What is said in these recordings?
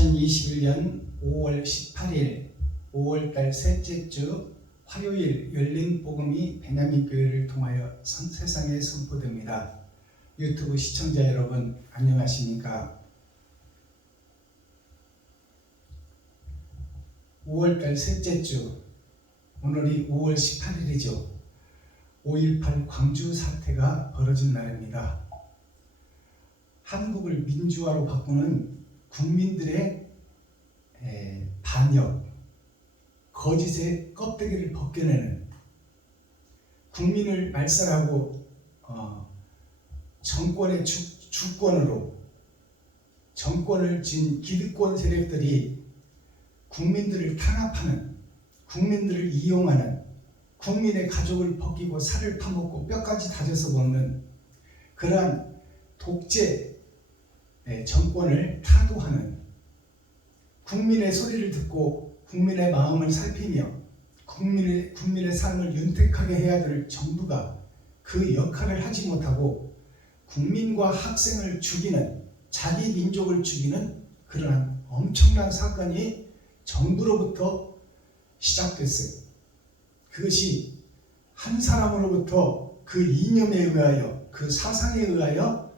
2021년 5월 18일 5월달 셋째 주 화요일 열린 복음이 베냐민 교회를 통하여 세상에 선포됩니다. 유튜브 시청자 여러분 안녕하십니까? 5월달 셋째 주 오늘이 5월 18일이죠. 5.18 광주 사태가 벌어진 날입니다. 한국을 민주화로 바꾸는 국민들의 반역, 거짓의 껍데기를 벗겨내는, 국민을 말살하고 정권의 주권으로 정권을 쥔 기득권 세력들이 국민들을 탄압하는, 국민들을 이용하는, 국민의 가족을 벗기고 살을 파먹고 뼈까지 다져서 먹는 그러한 독재 정권을 타도하는, 국민의 소리를 듣고 국민의 마음을 살피며 국민의 삶을 윤택하게 해야 될 정부가 그 역할을 하지 못하고 국민과 학생을 죽이는, 자기 민족을 죽이는 그러한 엄청난 사건이 정부로부터 시작됐어요. 그것이 한 사람으로부터 그 이념에 의하여, 그 사상에 의하여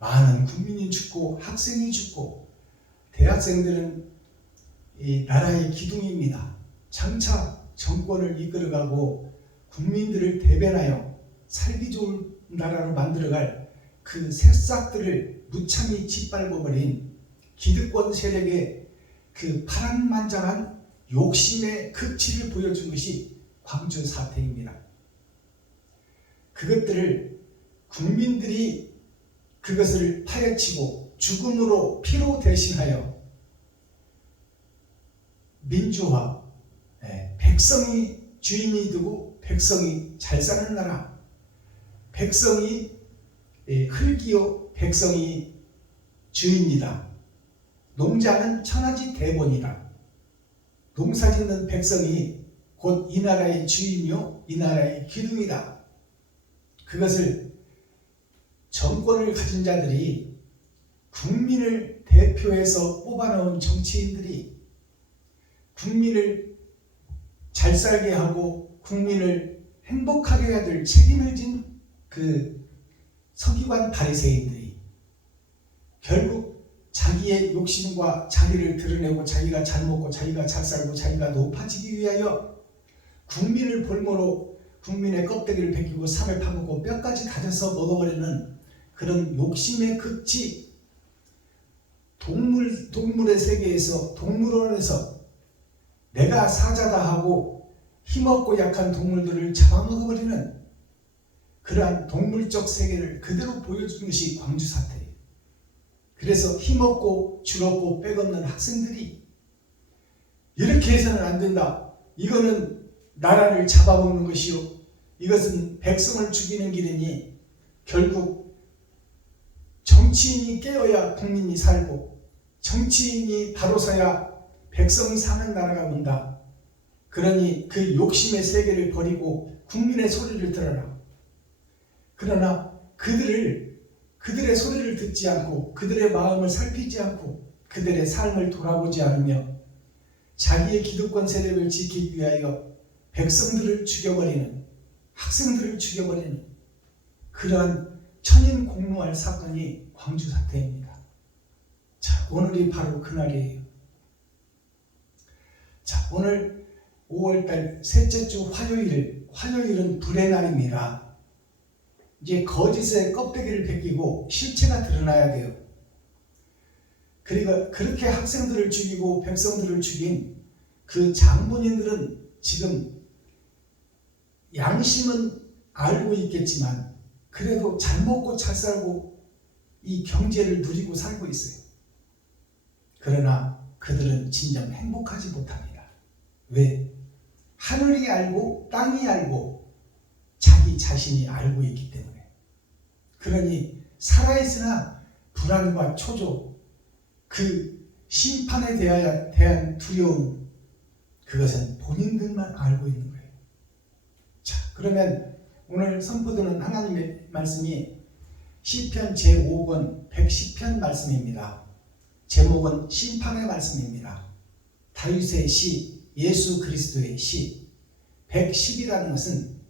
많은 국민이 죽고 학생이 죽고, 대학생들은 이 나라의 기둥입니다. 장차 정권을 이끌어가고 국민들을 대변하여 살기 좋은 나라로 만들어갈 그 새싹들을 무참히 짓밟아버린 기득권 세력의 그 파란만장한 욕심의 극치를 보여준 것이 광주 사태입니다. 그것들을 국민들이 그것을 파헤치고 죽음으로 피로 대신하여 민주화, 백성이 주인이 되고 백성이 잘 사는 나라, 백성이 흙이요 백성이 주인이다. 농자는 천하지 대본이다. 농사짓는 백성이 곧 이 나라의 주인이요 이 나라의 기둥이다. 그것을 정권을 가진 자들이, 국민을 대표해서 뽑아놓은 정치인들이 국민을 잘 살게 하고 국민을 행복하게 해야 될 책임을 진 그 서기관 바리새인들이 결국 자기의 욕심과 자기를 드러내고 자기가 잘 먹고 자기가 잘 살고 자기가 높아지기 위하여 국민을 볼모로 국민의 껍데기를 벗기고 살을 파먹고 뼈까지 다져서 먹어버리는 그런 욕심의 극치, 동물의 세계에서, 동물원에서 내가 사자다 하고 힘없고 약한 동물들을 잡아먹어버리는 그러한 동물적 세계를 그대로 보여준 것이 광주 사태예요. 그래서 힘없고 줄없고 빽없는 학생들이 이렇게 해서는 안 된다. 이거는 나라를 잡아먹는 것이요, 이것은 백성을 죽이는 길이니 결국 정치인이 깨어야 국민이 살고, 정치인이 바로 서야 백성이 사는 나라가 온다. 그러니 그 욕심의 세계를 버리고 국민의 소리를 들어라. 그러나 그들의 소리를 듣지 않고 그들의 마음을 살피지 않고 그들의 삶을 돌아보지 않으며 자기의 기득권 세력을 지키기 위하여 백성들을 죽여버리는, 학생들을 죽여버리는 그러한 천인공노할 사건이 광주 사태입니다. 자, 오늘이 바로 그날이에요. 자, 오늘 5월달 셋째 주 화요일은 불의 날입니다. 이제 거짓의 껍데기를 벗기고 실체가 드러나야 돼요. 그리고 그렇게 학생들을 죽이고 백성들을 죽인 그 장본인들은 지금 양심은 알고 있겠지만 그래도 잘 먹고 잘 살고 이 경제를 누리고 살고 있어요. 그러나 그들은 진정 행복하지 못합니다. 왜? 하늘이 알고 땅이 알고 자기 자신이 알고 있기 때문에. 그러니 살아있으나 불안과 초조, 그 심판에 대한 두려움, 그것은 본인들만 알고 있는 거예요. 자, 그러면 오늘 선포되는 하나님의 말씀이 시편 제5권 110편 말씀입니다. 제목은 심판의 말씀입니다. 다윗의 시, 예수 그리스도의 시. 110이라는 것은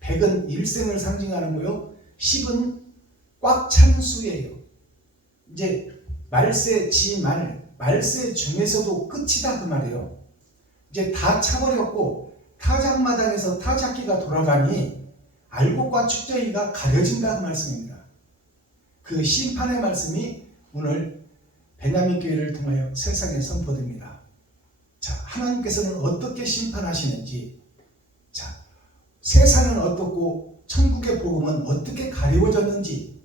100은 일생을 상징하는 거요. 10은 꽉 찬 수예요. 이제 말세 지말, 말세 중에서도 끝이다 그 말이에요. 이제 다 차버렸고 타작마당에서 타작기가 돌아가니 알곡과 축제기가 가려진다 그 말씀입니다. 그 심판의 말씀이 오늘 베냐민 교회를 통하여 세상에 선포됩니다. 자, 하나님께서는 어떻게 심판하시는지, 자, 세상은 어떻고 천국의 복음은 어떻게 가려워졌는지,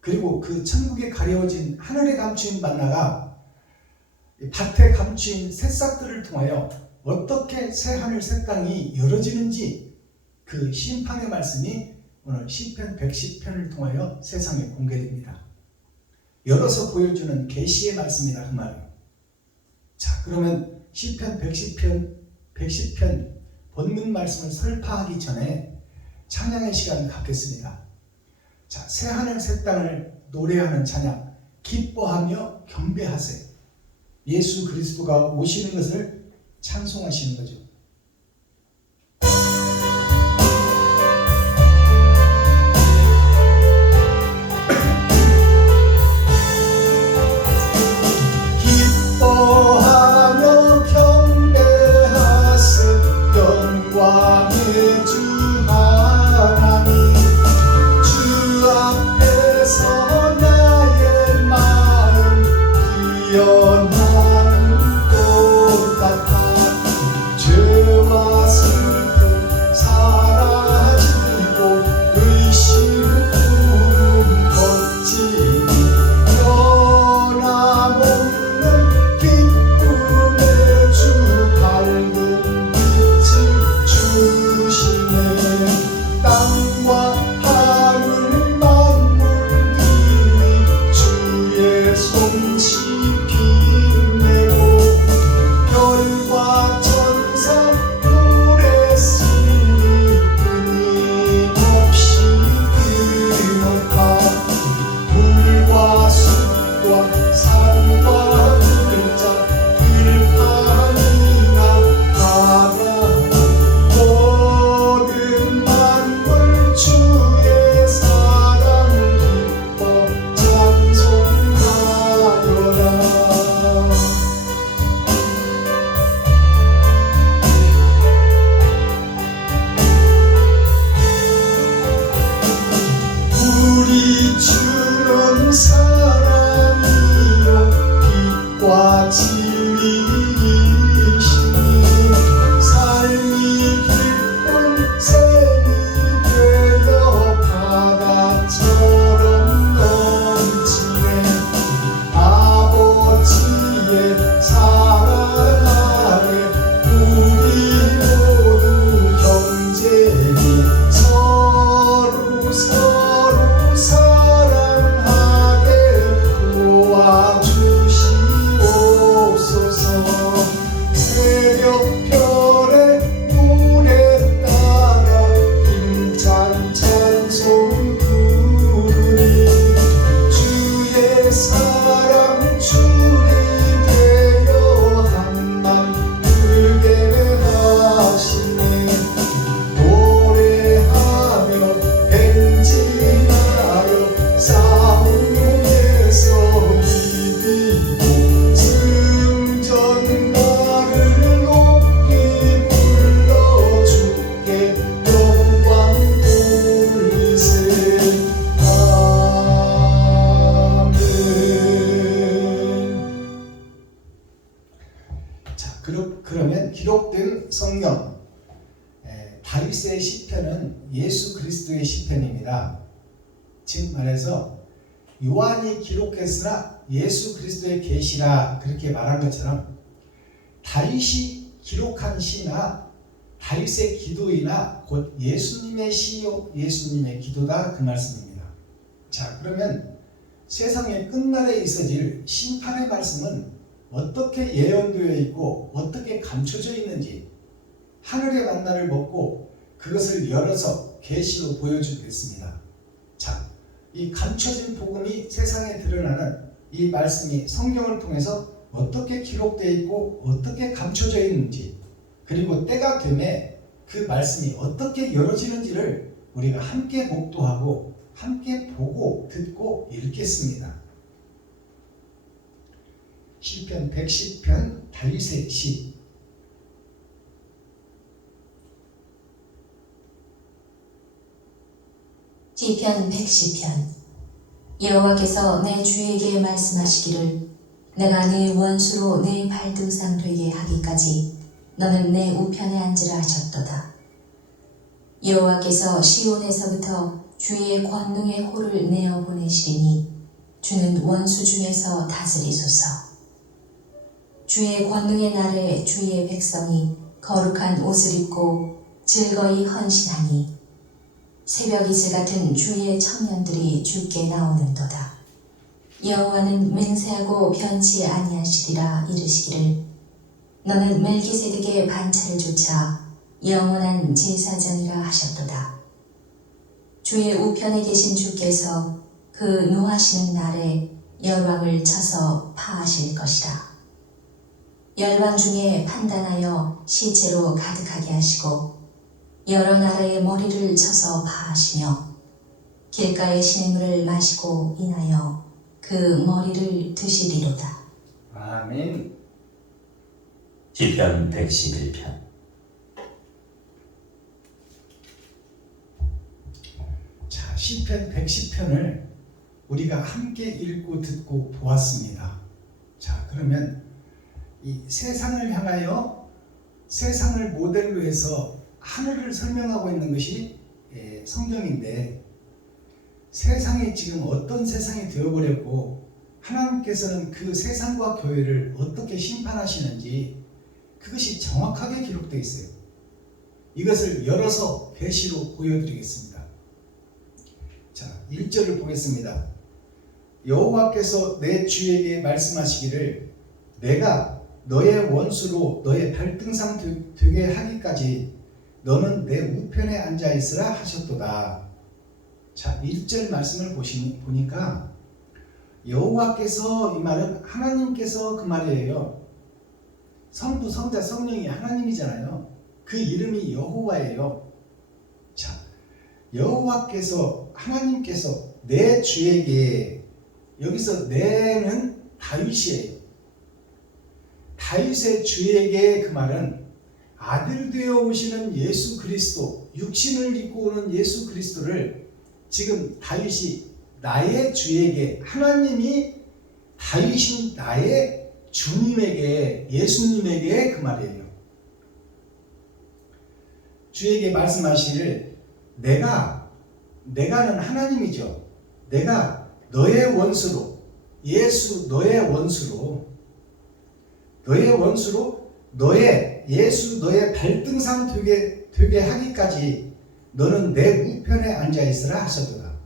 그리고 그 천국에 가려워진 하늘에 감추인 만나가 밭에 감추인 새싹들을 통하여 어떻게 새 하늘 새 땅이 열어지는지, 그 심판의 말씀이 오늘 시편 110편을 통하여 세상에 공개됩니다. 열어서 보여주는 계시의 말씀이라 그 말이에요. 자, 그러면 시편 110편 본문 말씀을 설파하기 전에 찬양의 시간을 갖겠습니다. 자, 새 하늘 새 땅을 노래하는 찬양, 기뻐하며 경배하세요. 예수 그리스도가 오시는 것을 찬송하시는 거죠. 기뻐하며 경배하세 영광의 주 하나님 주 앞에서 나의 마음 피어나는 꽃 같아 죄와 슬픔 사라지고 의심은 걷지 변함없는 기쁨의 주 밝은 빛을 주시네 땅과 하늘 만물들이 주의 솜씨 빛내고 별과 천사 노래쓰니 끊임없이 뜨겁다 물과 숲과 산과 들자 들판이나 바다나 모든 만물 주의 사랑 기뻐 찬송하여라. 우리 주는 사랑이요 빛과 진리이시니 삶이 기쁜 샘이 되어 바다처럼 넘치네 아버지의 사랑 아래 우리 모두 형제니 서로 사랑하게 도와주시옵소서. 새벽별의 노래 따라 힘찬 찬송 부르니 주의 사랑 줄이 되어 한만 들게 하시네 노래하며 행진하여 싸움에서 이기고 승전가를 높이 불러 주께 영광 돌리세. 아멘. 자, 그러면 기록된 성경 다윗의 시편은 예수 그리스도의 시편입니다. 즉 말해서 요한이 기록했으나 예수 그리스도의 계시라 그렇게 말한 것처럼 다윗이 기록한 시나 다윗의 기도이나 곧 예수님의 시요 예수님의 기도다 그 말씀입니다. 자, 그러면 세상의 끝날에 있어질 심판의 말씀은 어떻게 예언되어 있고 어떻게 감춰져 있는지 하늘의 만나를 먹고 그것을 열어서 계시로 보여주겠습니다. 자, 이 감춰진 복음이 세상에 드러나는 이 말씀이 성경을 통해서 어떻게 기록되어 있고 어떻게 감춰져 있는지, 그리고 때가 되매 그 말씀이 어떻게 열어지는지를 우리가 함께 목도하고 함께 보고 듣고 읽겠습니다. 시편 110편 다윗의 시. 시편 110편. 여호와께서 내 주에게 말씀하시기를 내가 네 원수로 네 발등상 되게 하기까지 너는 내 우편에 앉으라 하셨도다. 여호와께서 시온에서부터 주의 권능의 호를 내어 보내시리니 주는 원수 중에서 다스리소서. 주의 권능의 날에 주의 백성이 거룩한 옷을 입고 즐거이 헌신하니 새벽 이슬 같은 주의 청년들이 주께 나오는도다. 여호와는 맹세하고 변치 아니하시리라 이르시기를 너는 멜기세덱의 반차를 조차 영원한 제사장이라 하셨도다. 주의 우편에 계신 주께서 그 노하시는 날에 열왕을 쳐서 파하실 것이라. 열왕 중에 판단하여 시체로 가득하게 하시고 여러 나라의 머리를 쳐서 파하시며 길가의 시냇물을 마시고 인하여 그 머리를 드시리로다. 아멘. 시편 111편. 자, 시편 110편을 우리가 함께 읽고 듣고 보았습니다. 자, 그러면 이 세상을 향하여 세상을 모델로 해서 하늘을 설명하고 있는 것이 성경인데, 세상이 지금 어떤 세상이 되어버렸고 하나님께서는 그 세상과 교회를 어떻게 심판하시는지 그것이 정확하게 기록되어 있어요. 이것을 열어서 계시로 보여드리겠습니다. 자, 1절을 보겠습니다. 여호와께서 내 주에게 말씀하시기를 내가 너의 원수로 너의 발등상 되게 하기까지 너는 내 우편에 앉아 있으라 하셨도다. 자, 1절 말씀을 보니까 여호와께서, 이 말은 하나님께서 그 말이에요. 성부, 성자, 성령이 하나님이잖아요. 그 이름이 여호와예요. 자, 여호와께서, 하나님께서 내 주에게, 여기서 내는 다윗이에요. 다윗의 주에게, 그 말은 아들 되어 오시는 예수 그리스도, 육신을 입고 오는 예수 그리스도를 지금 다윗이 나의 주에게, 하나님이 다윗인 나의 주님에게, 예수님에게 그 말이에요. 주에게 말씀하시기를 내가는 하나님이죠. 내가 너의 원수로, 예수 너의 원수로, 예수 너의 발등상 되게 하기까지 너는 내 우편에 앉아 있으라 하셨도다.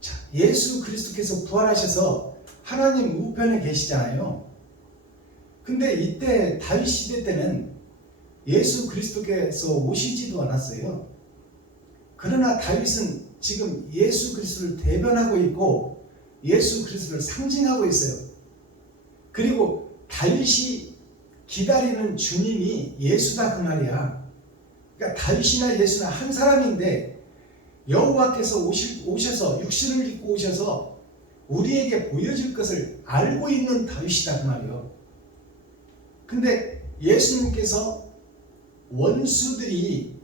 자, 예수 그리스도께서 부활하셔서 하나님 우편에 계시잖아요. 근데 이때 다윗 시대 때는 예수 그리스도께서 오시지도 않았어요. 그러나 다윗은 지금 예수 그리스도를 대변하고 있고 예수 그리스도를 상징하고 있어요. 그리고 다윗이 기다리는 주님이 예수다 그 말이야. 그러니까 다윗이나 예수나 한 사람인데 여호와께서 오셔서 육신을 입고 오셔서 우리에게 보여줄 것을 알고 있는 다윗이다 그 말이에요. 근데 예수님께서 원수들이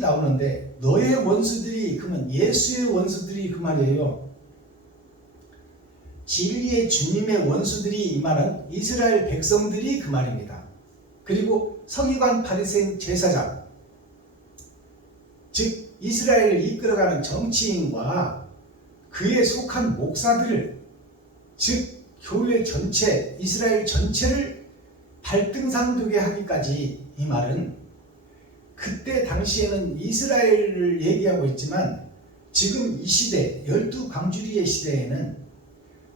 나오는데 너의 원수들이, 그러면 예수의 원수들이 그 말이에요. 진리의 주님의 원수들이, 이 말은 이스라엘 백성들이 그 말입니다. 그리고 서기관, 바리새인, 제사장, 즉 이스라엘을 이끌어가는 정치인과 그에 속한 목사들, 즉 교회 전체, 이스라엘 전체를 발등상 되게 하기까지, 이 말은 그때 당시에는 이스라엘을 얘기하고 있지만 지금 이 시대, 12광주리의 시대에는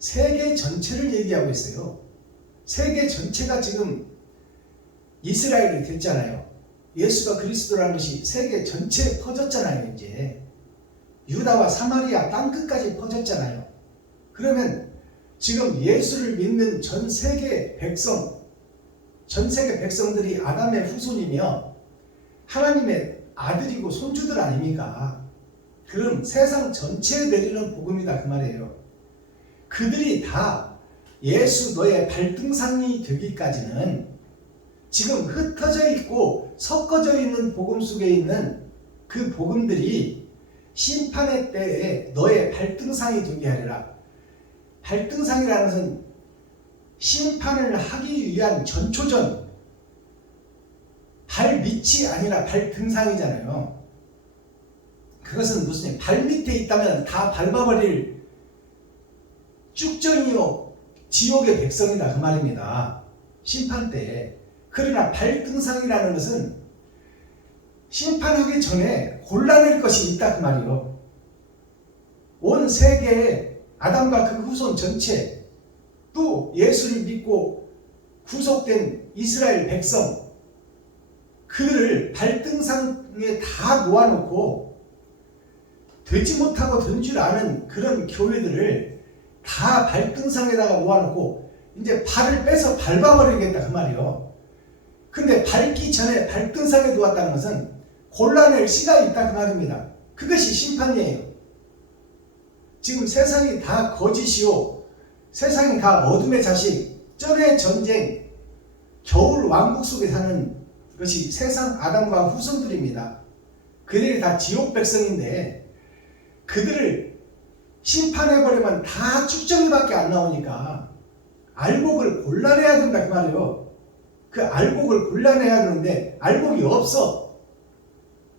세계 전체를 얘기하고 있어요. 세계 전체가 지금 이스라엘이 됐잖아요. 예수가 그리스도라는 것이 세계 전체에 퍼졌잖아요. 이제 유다와 사마리아 땅끝까지 퍼졌잖아요. 그러면 지금 예수를 믿는 전 세계 백성들이 아담의 후손이며 하나님의 아들이고 손주들 아닙니까? 그럼 세상 전체에 내리는 복음이다 그 말이에요. 그들이 다 예수 너의 발등상이 되기까지는 지금 흩어져 있고 섞어져 있는 복음 속에 있는 그 복음들이 심판의 때에 너의 발등상이 되게 하리라. 발등상이라는 것은 심판을 하기 위한 전초전, 발 밑이 아니라 발등상이잖아요. 그것은 무슨 발 밑에 있다면 다 밟아버릴 쭉정이요 지옥의 백성이다 그 말입니다. 심판 때에. 그러나 발등상이라는 것은 심판하기 전에 골라낼 것이 있다 그 말이요. 온 세계에 아담과 그 후손 전체, 또 예수를 믿고 구속된 이스라엘 백성, 그들을 발등상에 다 모아놓고 되지 못하고 된 줄 아는 그런 교회들을 다 발등상에다가 모아놓고 이제 발을 빼서 밟아버리겠다 그 말이요. 근데 밟기 전에 발등상에 놓았다는 것은 골라낼 시간이 있다 그 말입니다. 그것이 심판이에요. 지금 세상이 다 거짓이요, 세상이 다 어둠의 자식, 쩐의 전쟁, 겨울 왕국 속에 사는 것이 세상 아담과 후손들입니다. 그들이 다 지옥 백성인데 그들을 심판해버리면 다 쭉정이밖에 안 나오니까 알곡을 골라내야 된다 그 말이에요. 그 알곡을 골라내야 되는데 알곡이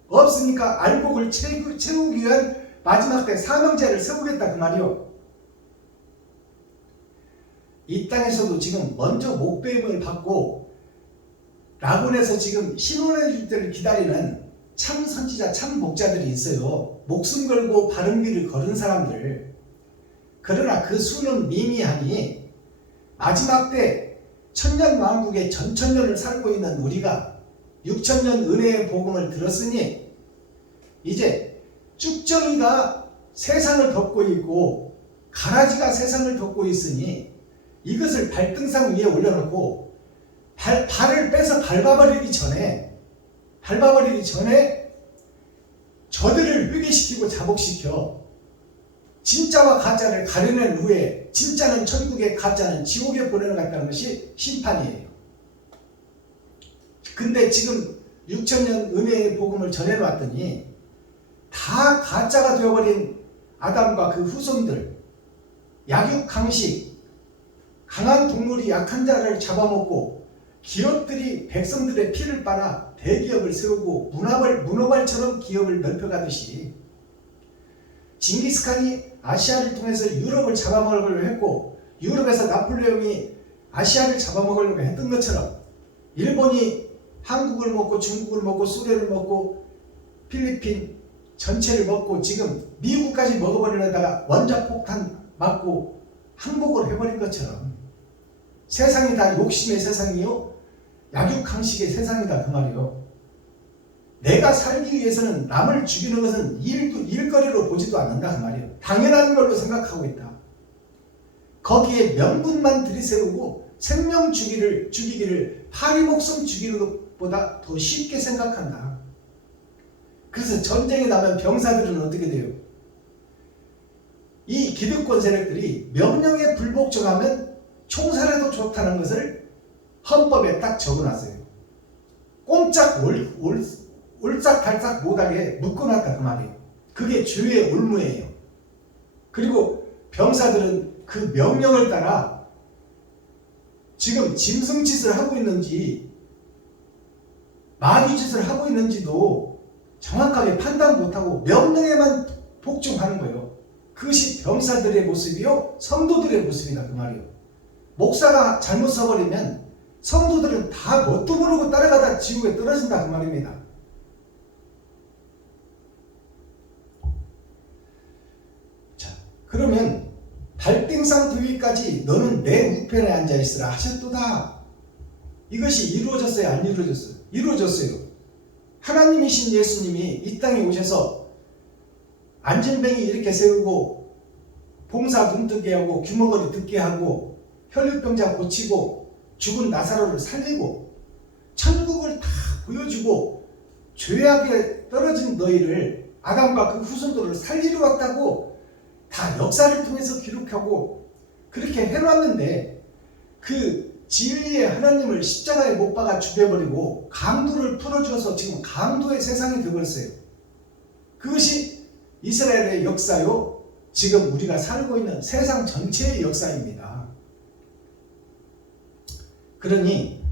없으니까 알곡을 채우기 위한 마지막 때 사명제를 세우겠다 그 말이요. 이 땅에서도 지금 먼저 목배임을 받고 낙원에서 지금 신원해 줄 때를 기다리는 참 선지자, 참 목자들이 있어요. 목숨 걸고 바른 길을 걸은 사람들. 그러나 그 수는 미미하니 마지막 때 천년왕국의 전천년을 살고 있는 우리가 6천년 은혜의 복음을 들었으니 이제 쭉정이가 세상을 덮고 있고 가라지가 세상을 덮고 있으니 이것을 발등상 위에 올려놓고 발을 빼서 밟아버리기 전에 저들을 회개시키고 자복시켜 진짜와 가짜를 가려낸 후에 진짜는 천국에 가짜는 지옥에 보내는 것이 심판이에요. 근데 지금 6천년 은혜의 복음을 전해놨더니 다 가짜가 되어버린 아담과 그 후손들, 약육강식, 강한 동물이 약한 자를 잡아먹고 기업들이 백성들의 피를 빨아 대기업을 세우고 문어발처럼 기업을 넓혀가듯이 징기스칸이 아시아를 통해서 유럽을 잡아먹으려고 했고 유럽에서 나폴레옹이 아시아를 잡아먹으려고 했던 것처럼 일본이 한국을 먹고 중국을 먹고 소련을 먹고 필리핀 전체를 먹고 지금 미국까지 먹어버리려다가 원자폭탄 맞고 항복을 해버린 것처럼 세상이 다 욕심의 세상이요 약육강식의 세상이다 그 말이요. 내가 살기 위해서는 남을 죽이는 것은 일거리로 보지도 않는다 그 말이에요. 당연한 걸로 생각하고 있다. 거기에 명분만 들이세우고 생명 죽이기를 파리 목숨 죽이는 것보다 더 쉽게 생각한다. 그래서 전쟁이 나면 병사들은 어떻게 돼요? 이 기득권 세력들이 명령에 불복종하면 총살해도 좋다는 것을 헌법에 딱 적어놨어요. 꼼짝 올싹달싹 못하게 묶어놨다 그 말이에요. 그게 죄의 올무예요. 그리고 병사들은 그 명령을 따라 지금 짐승짓을 하고 있는지 마귀짓을 하고 있는지도 정확하게 판단 못하고 명령에만 복종하는 거예요. 그것이 병사들의 모습이요 성도들의 모습이다 그 말이에요. 목사가 잘못 서버리면 성도들은 다 뭣도 모르고 따라가다 지옥에 떨어진다 그 말입니다. 자, 그러면 발등상 되기까지 너는 내 우편에 앉아있으라 하셨도다. 이것이 이루어졌어요 안 이루어졌어요? 이루어졌어요. 하나님이신 예수님이 이 땅에 오셔서 안전뱅이 이렇게 세우고 봉사 눈뜨게 하고 귀머거리 듣게 하고 혈류병자 고치고 죽은 나사로를 살리고 천국을 다 보여주고 죄악에 떨어진 너희를 아담과 그 후손들을 살리러 왔다고 다 역사를 통해서 기록하고 그렇게 해놨는데 그 진리의 하나님을 십자가에 못 박아 죽여버리고 강도를 풀어주어서 지금 강도의 세상이 되어버렸어요. 그것이 이스라엘의 역사요, 지금 우리가 살고 있는 세상 전체의 역사입니다. 그러니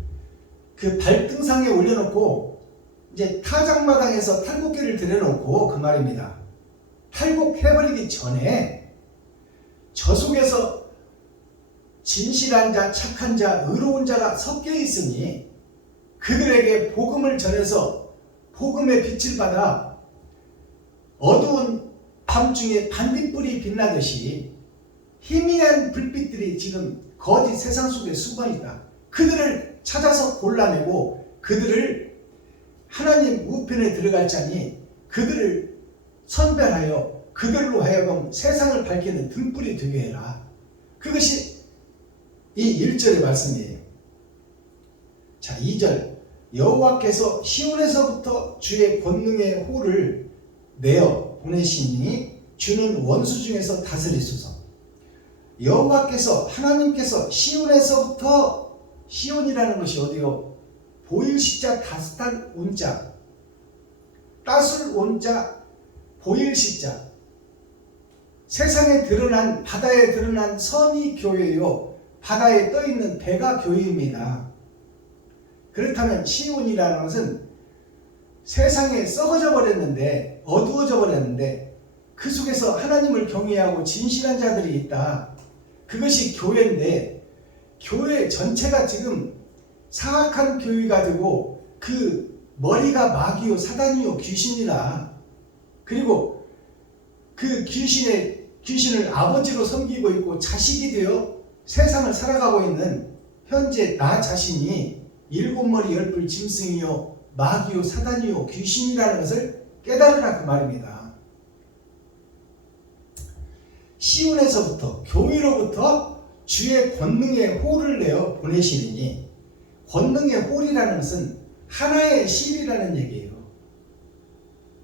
그 발등상에 올려놓고 이제 타작마당에서 탈곡기를 들여놓고 그 말입니다. 탈곡해버리기 전에 저 속에서 진실한 자, 착한 자, 의로운 자가 섞여 있으니 그들에게 복음을 전해서 복음의 빛을 받아 어두운 밤중에 반딧불이 빛나듯이 희미한 불빛들이 지금 거짓 세상 속에 숨어있다. 그들을 찾아서 골라내고 그들을 하나님 우편에 들어갈 자니 그들을 선별하여 그들로 하여금 세상을 밝히는 등불이 되게 해라. 그것이 이 1절의 말씀이에요. 자, 2절. 여호와께서 시온에서부터 주의 권능의 호를 내어 보내시니 주는 원수 중에서 다스리소서. 여호와께서 하나님께서 시온에서부터, 시온이라는 것이 어디요? 보일 시자 다스탈 온자, 따술 온자, 보일 시자. 세상에 드러난, 바다에 드러난 선이 교회요, 바다에 떠있는 배가 교회입니다. 그렇다면 시온이라는 것은 세상에 썩어져 버렸는데, 어두워져 버렸는데 그 속에서 하나님을 경외하고 진실한 자들이 있다. 그것이 교회인데 교회 전체가 지금 사악한 교회가 되고 그 머리가 마귀요 사단이요 귀신이라. 그리고 그 귀신을 아버지로 섬기고 있고 자식이 되어 세상을 살아가고 있는 현재 나 자신이 일곱 머리 열불 짐승이요 마귀요 사단이요 귀신이라는 것을 깨달으라 그 말입니다. 시온에서부터, 교회로부터 주의 권능의 호를 내어 보내시리니, 권능의 홀이라는 것은 하나의 실이라는 얘기예요.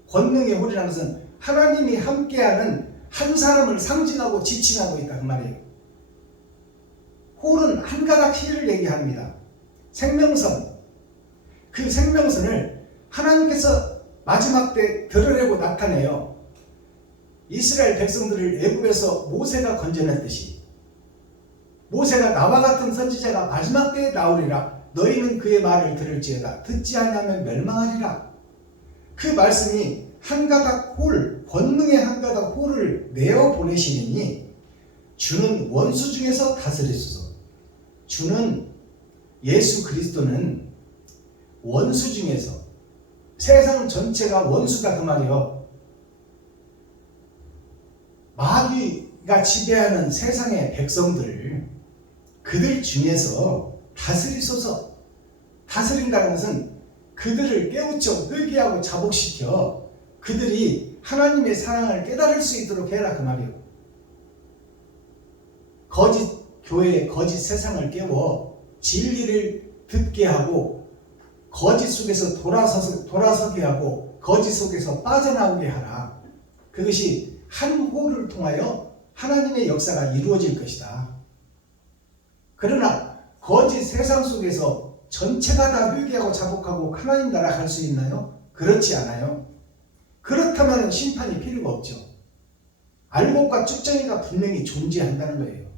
권능의 홀이라는 것은 하나님이 함께하는 한 사람을 상징하고 지칭하고 있다 그 말이에요. 홀은 한 가닥 실을 얘기합니다. 생명선. 그 생명선을 하나님께서 마지막 때 드러내고 나타내요. 이스라엘 백성들을 애굽에서 모세가 건져냈듯이 모세가 나와 같은 선지자가 마지막 때에 나오리라. 너희는 그의 말을 들을지어다. 듣지 아니하면 멸망하리라. 그 말씀이 한 가닥 홀, 권능의 한 가닥 홀을 내어 보내시니 주는 원수 중에서 다스리소서. 주는 예수 그리스도는 원수 중에서, 세상 전체가 원수다 그 말이요. 마귀가 지배하는 세상의 백성들을 그들 중에서 다스리소서. 다스린다는 것은 그들을 깨우쳐 회개하고 자복시켜 그들이 하나님의 사랑을 깨달을 수 있도록 해라 그 말이요. 거짓 교회, 거짓 세상을 깨워 진리를 듣게 하고 거짓 속에서 돌아서게 하고 거짓 속에서 빠져나오게 하라. 그것이 한 호를 통하여 하나님의 역사가 이루어질 것이다. 그러나 거짓 세상 속에서 전체가 다 회개하고 자복하고 하나님 나라 갈 수 있나요? 그렇지 않아요. 그렇다면 심판이 필요가 없죠. 알곡과 쭉정이가 분명히 존재한다는 거예요.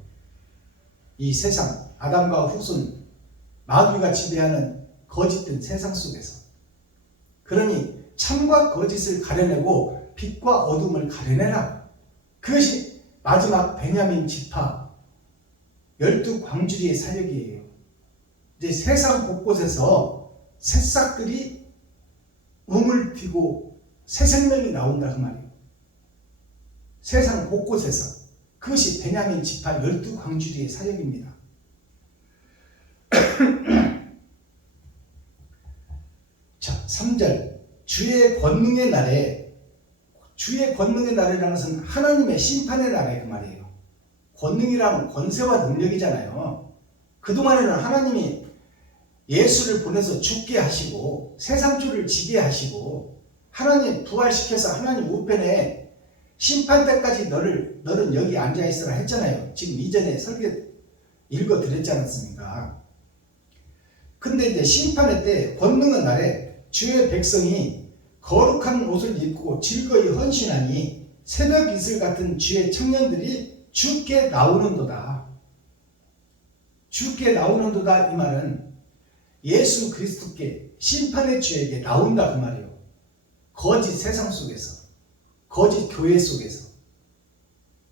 이 세상, 아담과 후손, 마귀가 지배하는 거짓된 세상 속에서. 그러니 참과 거짓을 가려내고 빛과 어둠을 가려내라. 그것이 마지막 베냐민 지파 12광주리의 사역이에요. 이제 세상 곳곳에서 새싹들이 움을 튀고 새 생명이 나온다 그 말이에요. 세상 곳곳에서. 그것이 베냐민 지파 12광주리의 사역입니다. 자, 3절. 주의 권능의 날에, 주의 권능의 날이라는 것은 하나님의 심판의 날에 그 말이에요. 권능이란 권세와 능력이잖아요. 그동안에는 하나님이 예수를 보내서 죽게 하시고 세상줄을 지게 하시고 하나님 부활시켜서 하나님 우편에 심판 때까지 너는 여기 앉아있으라 했잖아요. 지금 이전에 설교 읽어드렸지 않았습니까? 근데 이제 심판의 때 권능의 날에 주의 백성이 거룩한 옷을 입고 즐거이 헌신하니 새벽 이슬 같은 주의 청년들이 주께 나오는도다. 주께 나오는도다 이 말은 예수 그리스도께 심판의 주에게 나온다 그 말이에요. 거짓 세상 속에서, 거짓 교회 속에서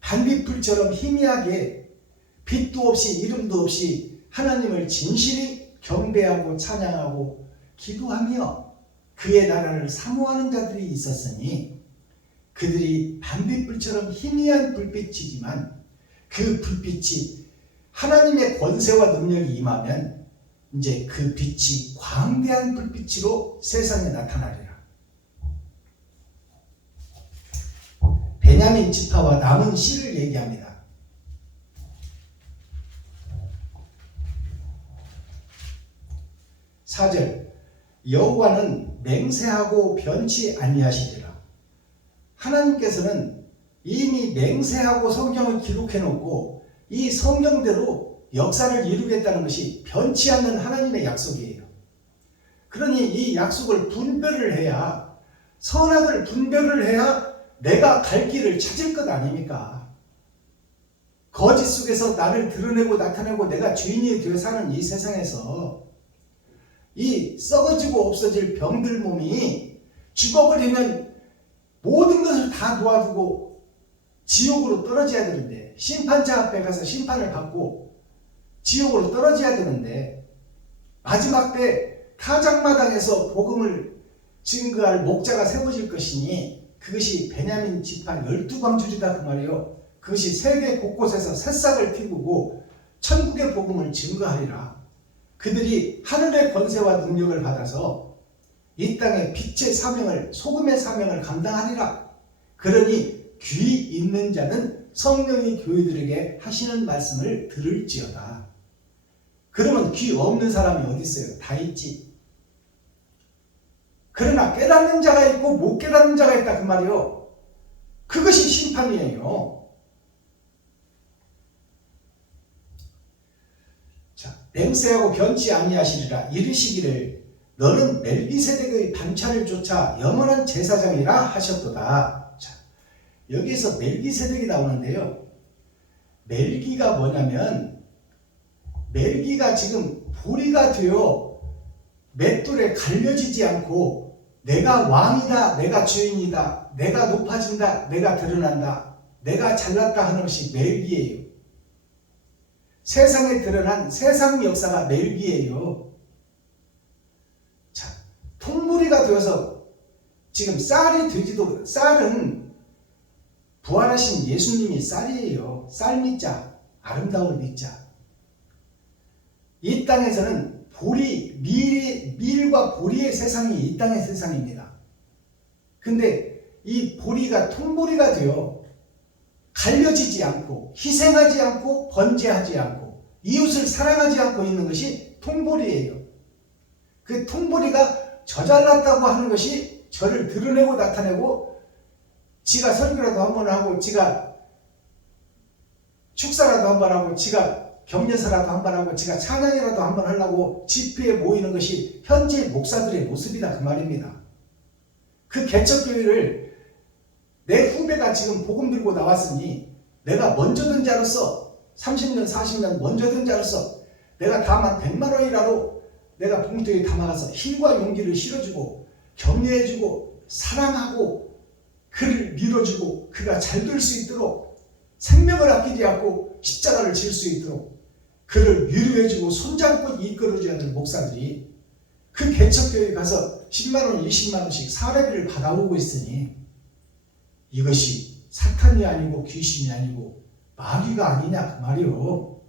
반딧불처럼 희미하게 빛도 없이 이름도 없이 하나님을 진실히 경배하고 찬양하고 기도하며 그의 나라를 사모하는 자들이 있었으니 그들이 반딧불처럼 희미한 불빛이지만 그 불빛이 하나님의 권세와 능력이 임하면 이제 그 빛이 광대한 불빛으로 세상에 나타나리라. 베냐민 지파와 남은 씨를 얘기합니다. 4절 여호와는 맹세하고 변치 아니하시리라. 하나님께서는 이미 맹세하고 성경을 기록해 놓고 이 성경대로 역사를 이루겠다는 것이 변치 않는 하나님의 약속이에요. 그러니 이 약속을 분별을 해야, 선악을 분별을 해야 내가 갈 길을 찾을 것 아닙니까? 거짓 속에서 나를 드러내고 나타내고 내가 주인이 되어 사는 이 세상에서 이 썩어지고 없어질 병들 몸이 죽어버리면 모든 것을 다 놓아두고 지옥으로 떨어져야 되는데, 심판자 앞에 가서 심판을 받고 지옥으로 떨어져야 되는데, 마지막 때 타작마당에서 복음을 증거할 목자가 세워질 것이니 그것이 베냐민 지파 12광줄이다 그 말이요. 그것이 세계 곳곳에서 새싹을 틔우고 천국의 복음을 증거하리라. 그들이 하늘의 권세와 능력을 받아서 이 땅의 빛의 사명을, 소금의 사명을 감당하리라. 그러니 귀 있는 자는 성령이 교회들에게 하시는 말씀을 들을지어다. 그러면 귀 없는 사람이 어디 있어요? 다 있지. 그러나 깨닫는 자가 있고 못 깨닫는 자가 있다 그 말이요. 그것이 심판이에요. 자, 맹세하고 변치 아니하시리라. 이르시기를 너는 멜기세덱의 반차를 쫓아 영원한 제사장이라 하셨도다. 자, 여기서 멜기세덱이 나오는데요. 멜기가 뭐냐면, 멜기가 지금 보리가 되어 맷돌에 갈려지지 않고 내가 왕이다, 내가 주인이다, 내가 높아진다, 내가 드러난다, 내가 잘났다 하는 것이 멜기예요. 세상에 드러난 세상 역사가 멜기예요. 자, 통보리가 되어서 지금 쌀이 되지도, 쌀은 부활하신 예수님이 쌀이에요. 쌀미자, 아름다운 미자. 이 땅에서는 보리, 밀과 보리의 세상이 이 땅의 세상입니다. 근데 이 보리가 통보리가 되어 갈려지지 않고 희생하지 않고 번제하지 않고 이웃을 사랑하지 않고 있는 것이 통보리예요. 그 통보리가 저잘났다고 하는 것이 저를 드러내고 나타내고 지가 설교라도 한번 하고 지가 축사라도 한번 하고 지가 격려사라도 한번 하고 지가 찬양이라도 한번 하려고 집회에 모이는 것이 현재 목사들의 모습이다 그 말입니다. 그 개척교회를 내 후배가 지금 복음 들고 나왔으니 내가 먼저 든 자로서 30년 40년 먼저 든 자로서 내가 다만 100만 원이라도 내가 봉투에 담아가서 힘과 용기를 실어주고 격려해주고 사랑하고 그를 밀어주고 그가 잘 될 수 있도록 생명을 아끼지 않고 십자가를 질 수 있도록 그를 위로해주고 손잡고 이끌어줘야 될 목사들이 그 개척교회에 가서 10만원 20만원씩 사례비를 받아오고 있으니 이것이 사탄이 아니고 귀신이 아니고 마귀가 아니냐 그 말이요.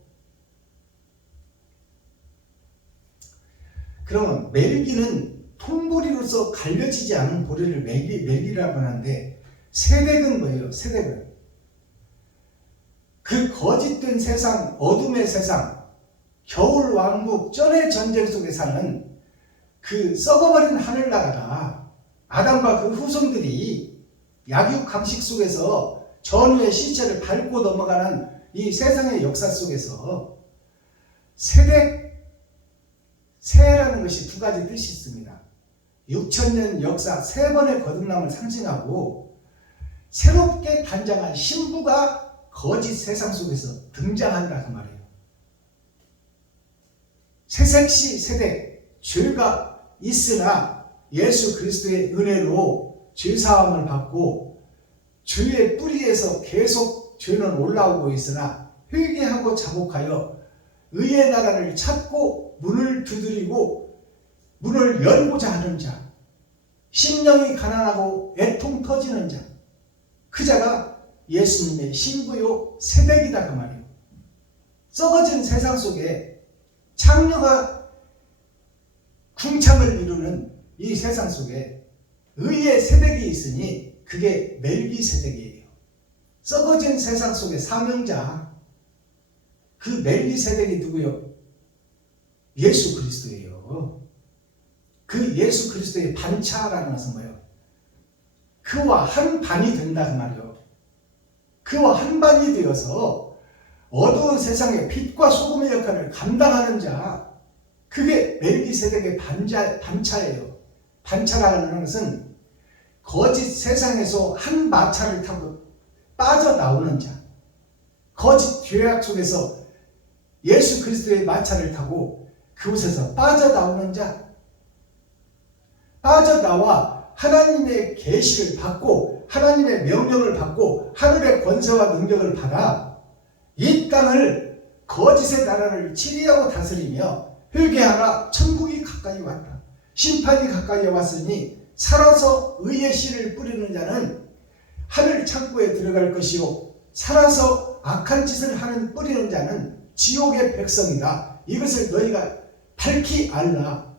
그러면 멜기는 통보리로서 갈려지지 않은 보리를 멜기라고 하는데 세덱은 뭐예요? 세덱은 그 거짓된 세상, 어둠의 세상, 겨울 왕국 전의 전쟁 속에 사는 그 썩어버린 하늘나라가 아담과 그 후손들이 약육 강식 속에서 전후의 시체를 밟고 넘어가는 이 세상의 역사 속에서 새해라는 것이 두 가지 뜻이 있습니다. 6,000년 역사 세 번의 거듭남을 상징하고 새롭게 단장한 신부가 거짓 세상 속에서 등장한다 그 말이에요. 새색시 새댁, 죄가 있으나 예수 그리스도의 은혜로 죄사함을 받고 죄의 뿌리에서 계속 죄는 올라오고 있으나 회개하고 자복하여 의의 나라를 찾고 문을 두드리고 문을 열고자 하는 자, 심령이 가난하고 애통 터지는 자, 그 자가 예수님의 신부요 새댁이다 그 말이에요. 썩어진 세상 속에 창녀가 궁창을 이루는 이 세상 속에 의의 새댁이 있으니 그게 멜기세덱이에요. 썩어진 세상 속의 사명자, 그 멜기세덱이 누구요? 예수 그리스도예요. 그 예수 그리스도의 반차라는 것은 뭐예요? 그와 한 반이 된다 그 말이에요. 그와 한 반이 되어서 어두운 세상의 빛과 소금의 역할을 감당하는 자, 그게 멜기세덱의 반차예요. 반차라는 것은 거짓 세상에서 한 마차를 타고 빠져나오는 자, 거짓 죄악 속에서 예수 그리스도의 마차를 타고 그곳에서 빠져나오는 자, 빠져나와 하나님의 계시를 받고 하나님의 명령을 받고 하늘의 권세와 능력을 받아 이 땅을 거짓의 나라를 치리하고 다스리며 회개하라, 천국이 가까이 왔다, 심판이 가까이 왔으니 살아서 의의 씨를 뿌리는 자는 하늘 창고에 들어갈 것이요 살아서 악한 짓을 하는 뿌리는 자는 지옥의 백성이다. 이것을 너희가 밝히 알라.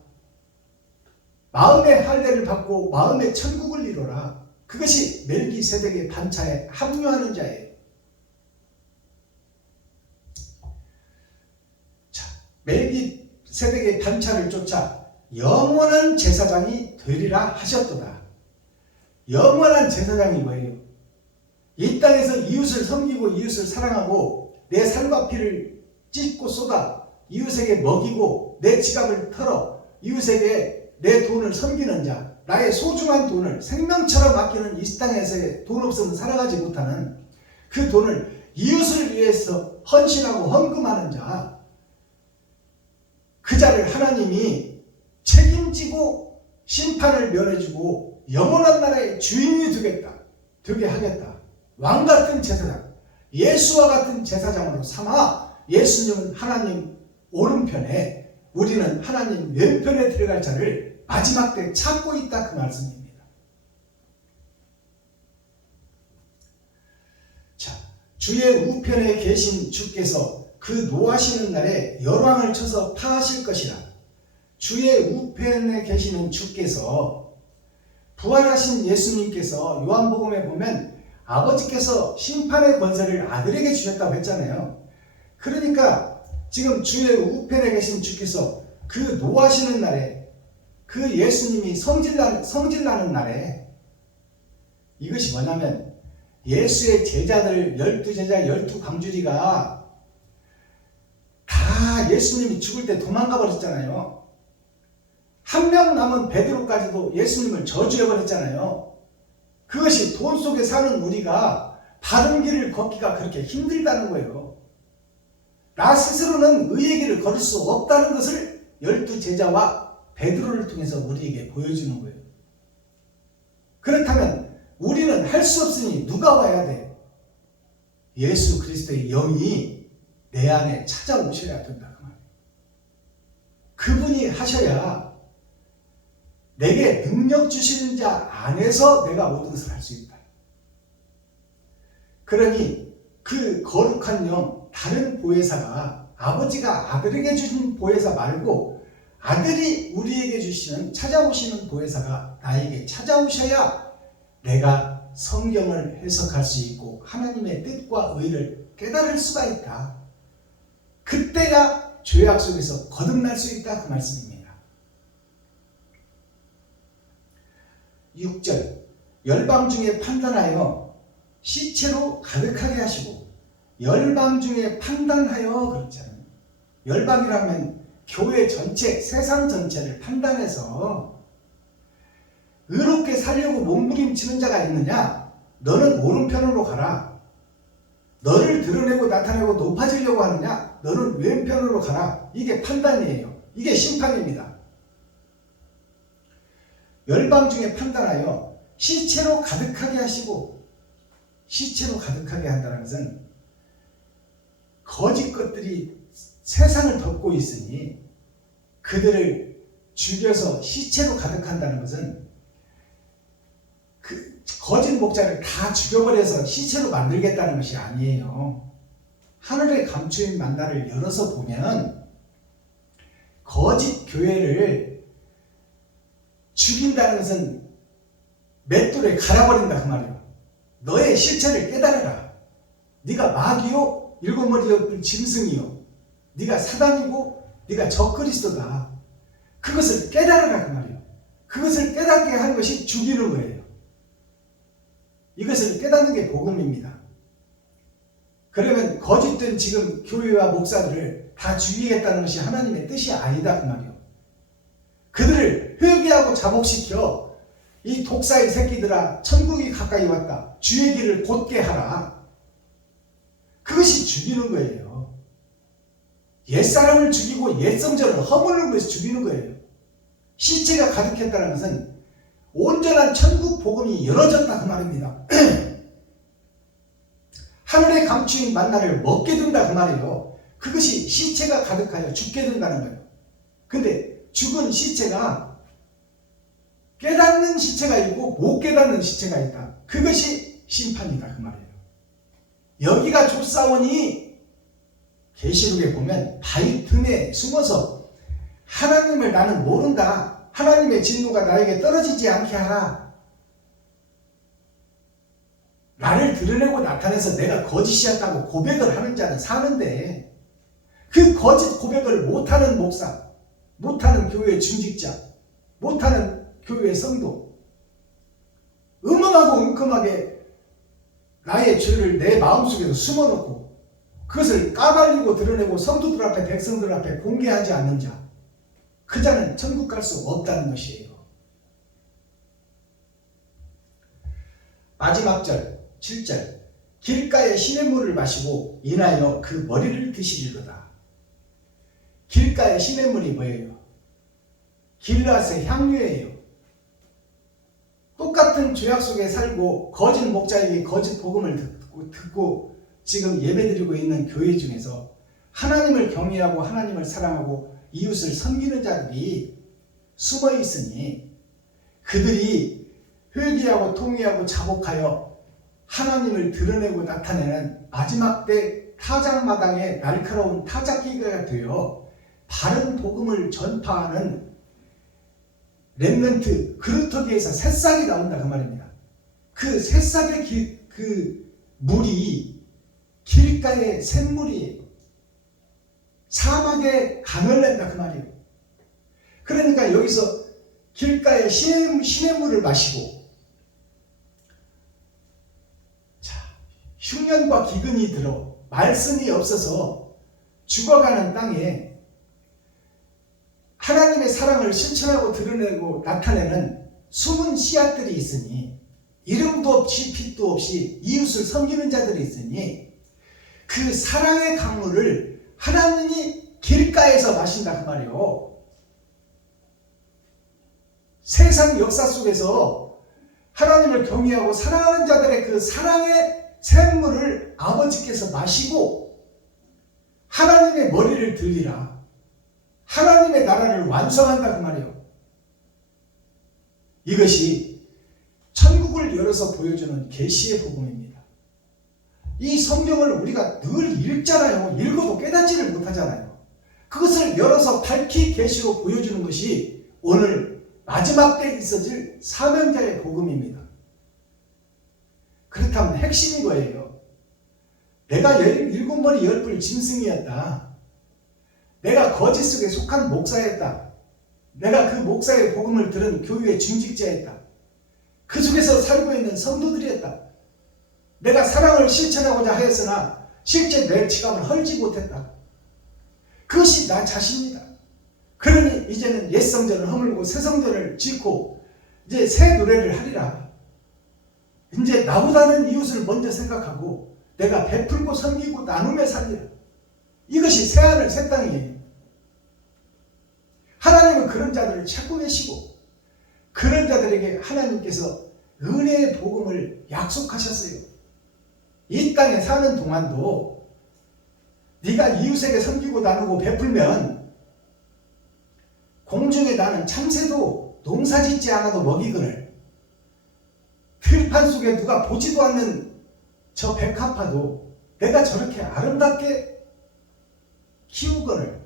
마음의 할례를 받고 마음의 천국을 이루라. 그것이 멜기세덱의 반차에 합류하는 자예요. 자, 멜기세덱의 반차를 쫓아 영원한 제사장이 되리라 하셨도다. 영원한 제사장이 뭐예요? 이 땅에서 이웃을 섬기고 이웃을 사랑하고 내 살과 피를 찢고 쏟아 이웃에게 먹이고 내 지갑을 털어 이웃에게 내 돈을 섬기는 자, 나의 소중한 돈을 생명처럼 아끼는 이 땅에서의 돈 없으면 살아가지 못하는 그 돈을 이웃을 위해서 헌신하고 헌금하는 자, 그 자를 하나님이 책임지고 심판을 면해주고 영원한 나라의 주인이 되게 하겠다. 왕같은 제사장, 예수와 같은 제사장으로 삼아 예수님은 하나님 오른편에, 우리는 하나님 왼편에 들어갈 자를 마지막 때 찾고 있다 그 말씀입니다. 자, 주의 우편에 계신 주께서 그 노하시는 날에 열왕을 쳐서 파하실 것이라. 주의 우편에 계시는 주께서, 부활하신 예수님께서 요한복음에 보면 아버지께서 심판의 권세를 아들에게 주셨다고 했잖아요. 그러니까 지금 주의 우편에 계신 주께서 그 노하시는 날에, 그 예수님이 성질나는 날에, 이것이 뭐냐면 예수의 제자들 12제자 12광주리가 다 예수님이 죽을 때 도망가 버렸잖아요. 한 명 남은 베드로까지도 예수님을 저주해버렸잖아요. 그것이 돈 속에 사는 우리가 바른 길을 걷기가 그렇게 힘들다는 거예요. 나 스스로는 의의 길을 걸을 수 없다는 것을 12제자와 베드로를 통해서 우리에게 보여주는 거예요. 그렇다면 우리는 할 수 없으니 누가 와야 돼? 예수 그리스도의 영이 내 안에 찾아오셔야 된다 그 말이에요. 그분이 하셔야 내게 능력 주시는 자 안에서 내가 모든 것을 할 수 있다. 그러니 그 거룩한 영, 다른 보혜사가, 아버지가 아들에게 주신 보혜사 말고 아들이 우리에게 주시는, 찾아오시는 보혜사가 나에게 찾아오셔야 내가 성경을 해석할 수 있고 하나님의 뜻과 의를 깨달을 수가 있다. 그때야 죄악 속에서 거듭날 수 있다 그 말씀입니다. 6절 열방 중에 판단하여 시체로 가득하게 하시고 열방 중에 판단하여 그렇잖아요. 열방이라면 교회 전체, 세상 전체를 판단해서 의롭게 살려고 몸부림치는 자가 있느냐? 너는 오른편으로 가라. 너를 드러내고 나타내고 높아지려고 하느냐? 너는 왼편으로 가라. 이게 판단이에요. 이게 심판입니다. 열방 중에 판단하여 시체로 가득하게 하시고, 시체로 가득하게 한다는 것은 거짓 것들이 세상을 덮고 있으니 그들을 죽여서 시체로 가득한다는 것은 그 거짓 목자를 다 죽여버려서 시체로 만들겠다는 것이 아니에요. 하늘의 감추인 만나를 열어서 보면 거짓 교회를 죽인다는 것은 맷돌에 갈아버린다 그 말이에요. 너의 실체를 깨달아라. 네가 마귀요 일곱머리 짐승이요 네가 사단이고 네가 적그리스도다. 그것을 깨달아라 그 말이에요. 그것을 깨닫게 하는 것이 죽이는 거예요. 이것을 깨닫는 게 복음입니다. 그러면 거짓된 지금 교회와 목사들을 다 죽이겠다는 것이 하나님의 뜻이 아니다 그 말이에요. 그들을 회개하고 자복시켜 이 독사의 새끼들아 천국이 가까이 왔다. 주의 길을 곧게 하라. 그것이 죽이는 거예요. 옛사람을 죽이고 옛성전을 허물는 것이 죽이는 거예요. 시체가 가득했다는 것은 온전한 천국 복음이 열어졌다 그 말입니다. 하늘에 감추인 만나를 먹게 된다 그 말이에요. 그것이 시체가 가득하여 죽게 된다는 거예요. 근데 죽은 시체가 깨닫는 시체가 있고 못 깨닫는 시체가 있다. 그것이 심판이다 그 말이에요. 여기가 좁사오니 계시록에 보면 바위 틈에 숨어서 하나님을 나는 모른다. 하나님의 진노가 나에게 떨어지지 않게 하라. 나를 드러내고 나타내서 내가 거짓이었다고 고백을 하는 자는 사는데 그 거짓 고백을 못하는 목사, 못하는 교회 중직자, 못하는 교회 성도, 음험하고 은큼하게 나의 죄를 내 마음속에서 숨어놓고 그것을 까발리고 드러내고 성도들 앞에 백성들 앞에 공개하지 않는 자, 그 자는 천국 갈 수 없다는 것이에요. 마지막 절 7절 길가에 시냇물을 마시고 인하여 그 머리를 드시리로다. 길가에 시냇물이 뭐예요? 길앗의 향유예요. 똑같은 죄악 속에 살고 거짓 목자에게 거짓 복음을 듣고 지금 예배드리고 있는 교회 중에서 하나님을 경외하고 하나님을 사랑하고 이웃을 섬기는 자들이 숨어 있으니 그들이 회개하고 통회하고 자복하여 하나님을 드러내고 나타내는 마지막 때 타작마당의 날카로운 타작기가 되어 바른 복음을 전파하는 렘넌트 그루터기에서 새싹이 나온다 그 말입니다. 그 새싹의 그 물이 길가의 샘물이에요. 사막에 강을 낸다 그 말이에요. 그러니까 여기서 길가에 시냇물을 마시고 흉년과 기근이 들어 말씀이 없어서 죽어가는 땅에 하나님의 사랑을 실천하고 드러내고 나타내는 숨은 씨앗들이 있으니 이름도 없이 빛도 없이 이웃을 섬기는 자들이 있으니 그 사랑의 강물을 하나님이 길가에서 마신다 그 말이에요. 세상 역사 속에서 하나님을 경외하고 사랑하는 자들의 그 사랑의 샘물을 아버지께서 마시고 하나님의 머리를 들리라. 하나님의 나라를 완성한다 그 말이에요. 이것이 천국을 열어서 보여주는 계시의 복음입니다. 이 성경을 우리가 늘 읽잖아요. 읽어도 깨닫지를 못하잖아요. 그것을 열어서 밝히 계시로 보여주는 것이 오늘 마지막 때에 있어질 사명자의 복음입니다. 그렇다면 핵심이 뭐예요? 내가 일곱 머리 열불 짐승이었다. 내가 거짓 속에 속한 목사였다. 내가 그 목사의 복음을 들은 교회의 중직자였다. 그 속에서 살고 있는 성도들이었다. 내가 사랑을 실천하고자 하였으나 실제 내 지갑을 헐지 못했다. 그것이 나 자신이다. 그러니 이제는 옛 성전을 허물고 새 성전을 짓고 이제 새 노래를 하리라. 이제 나보다는 이웃을 먼저 생각하고 내가 베풀고 섬기고 나누며 살리라. 이것이 새하늘 새 땅이에요. 하나님은 그런 자들을 찾고 계시고 그런 자들에게 하나님께서 은혜의 복음을 약속하셨어요. 이 땅에 사는 동안도 네가 이웃에게 섬기고 나누고 베풀면 공중에 나는 참새도 농사짓지 않아도 먹이거늘, 들판 속에 누가 보지도 않는 저 백합화도 내가 저렇게 아름답게 키우거늘,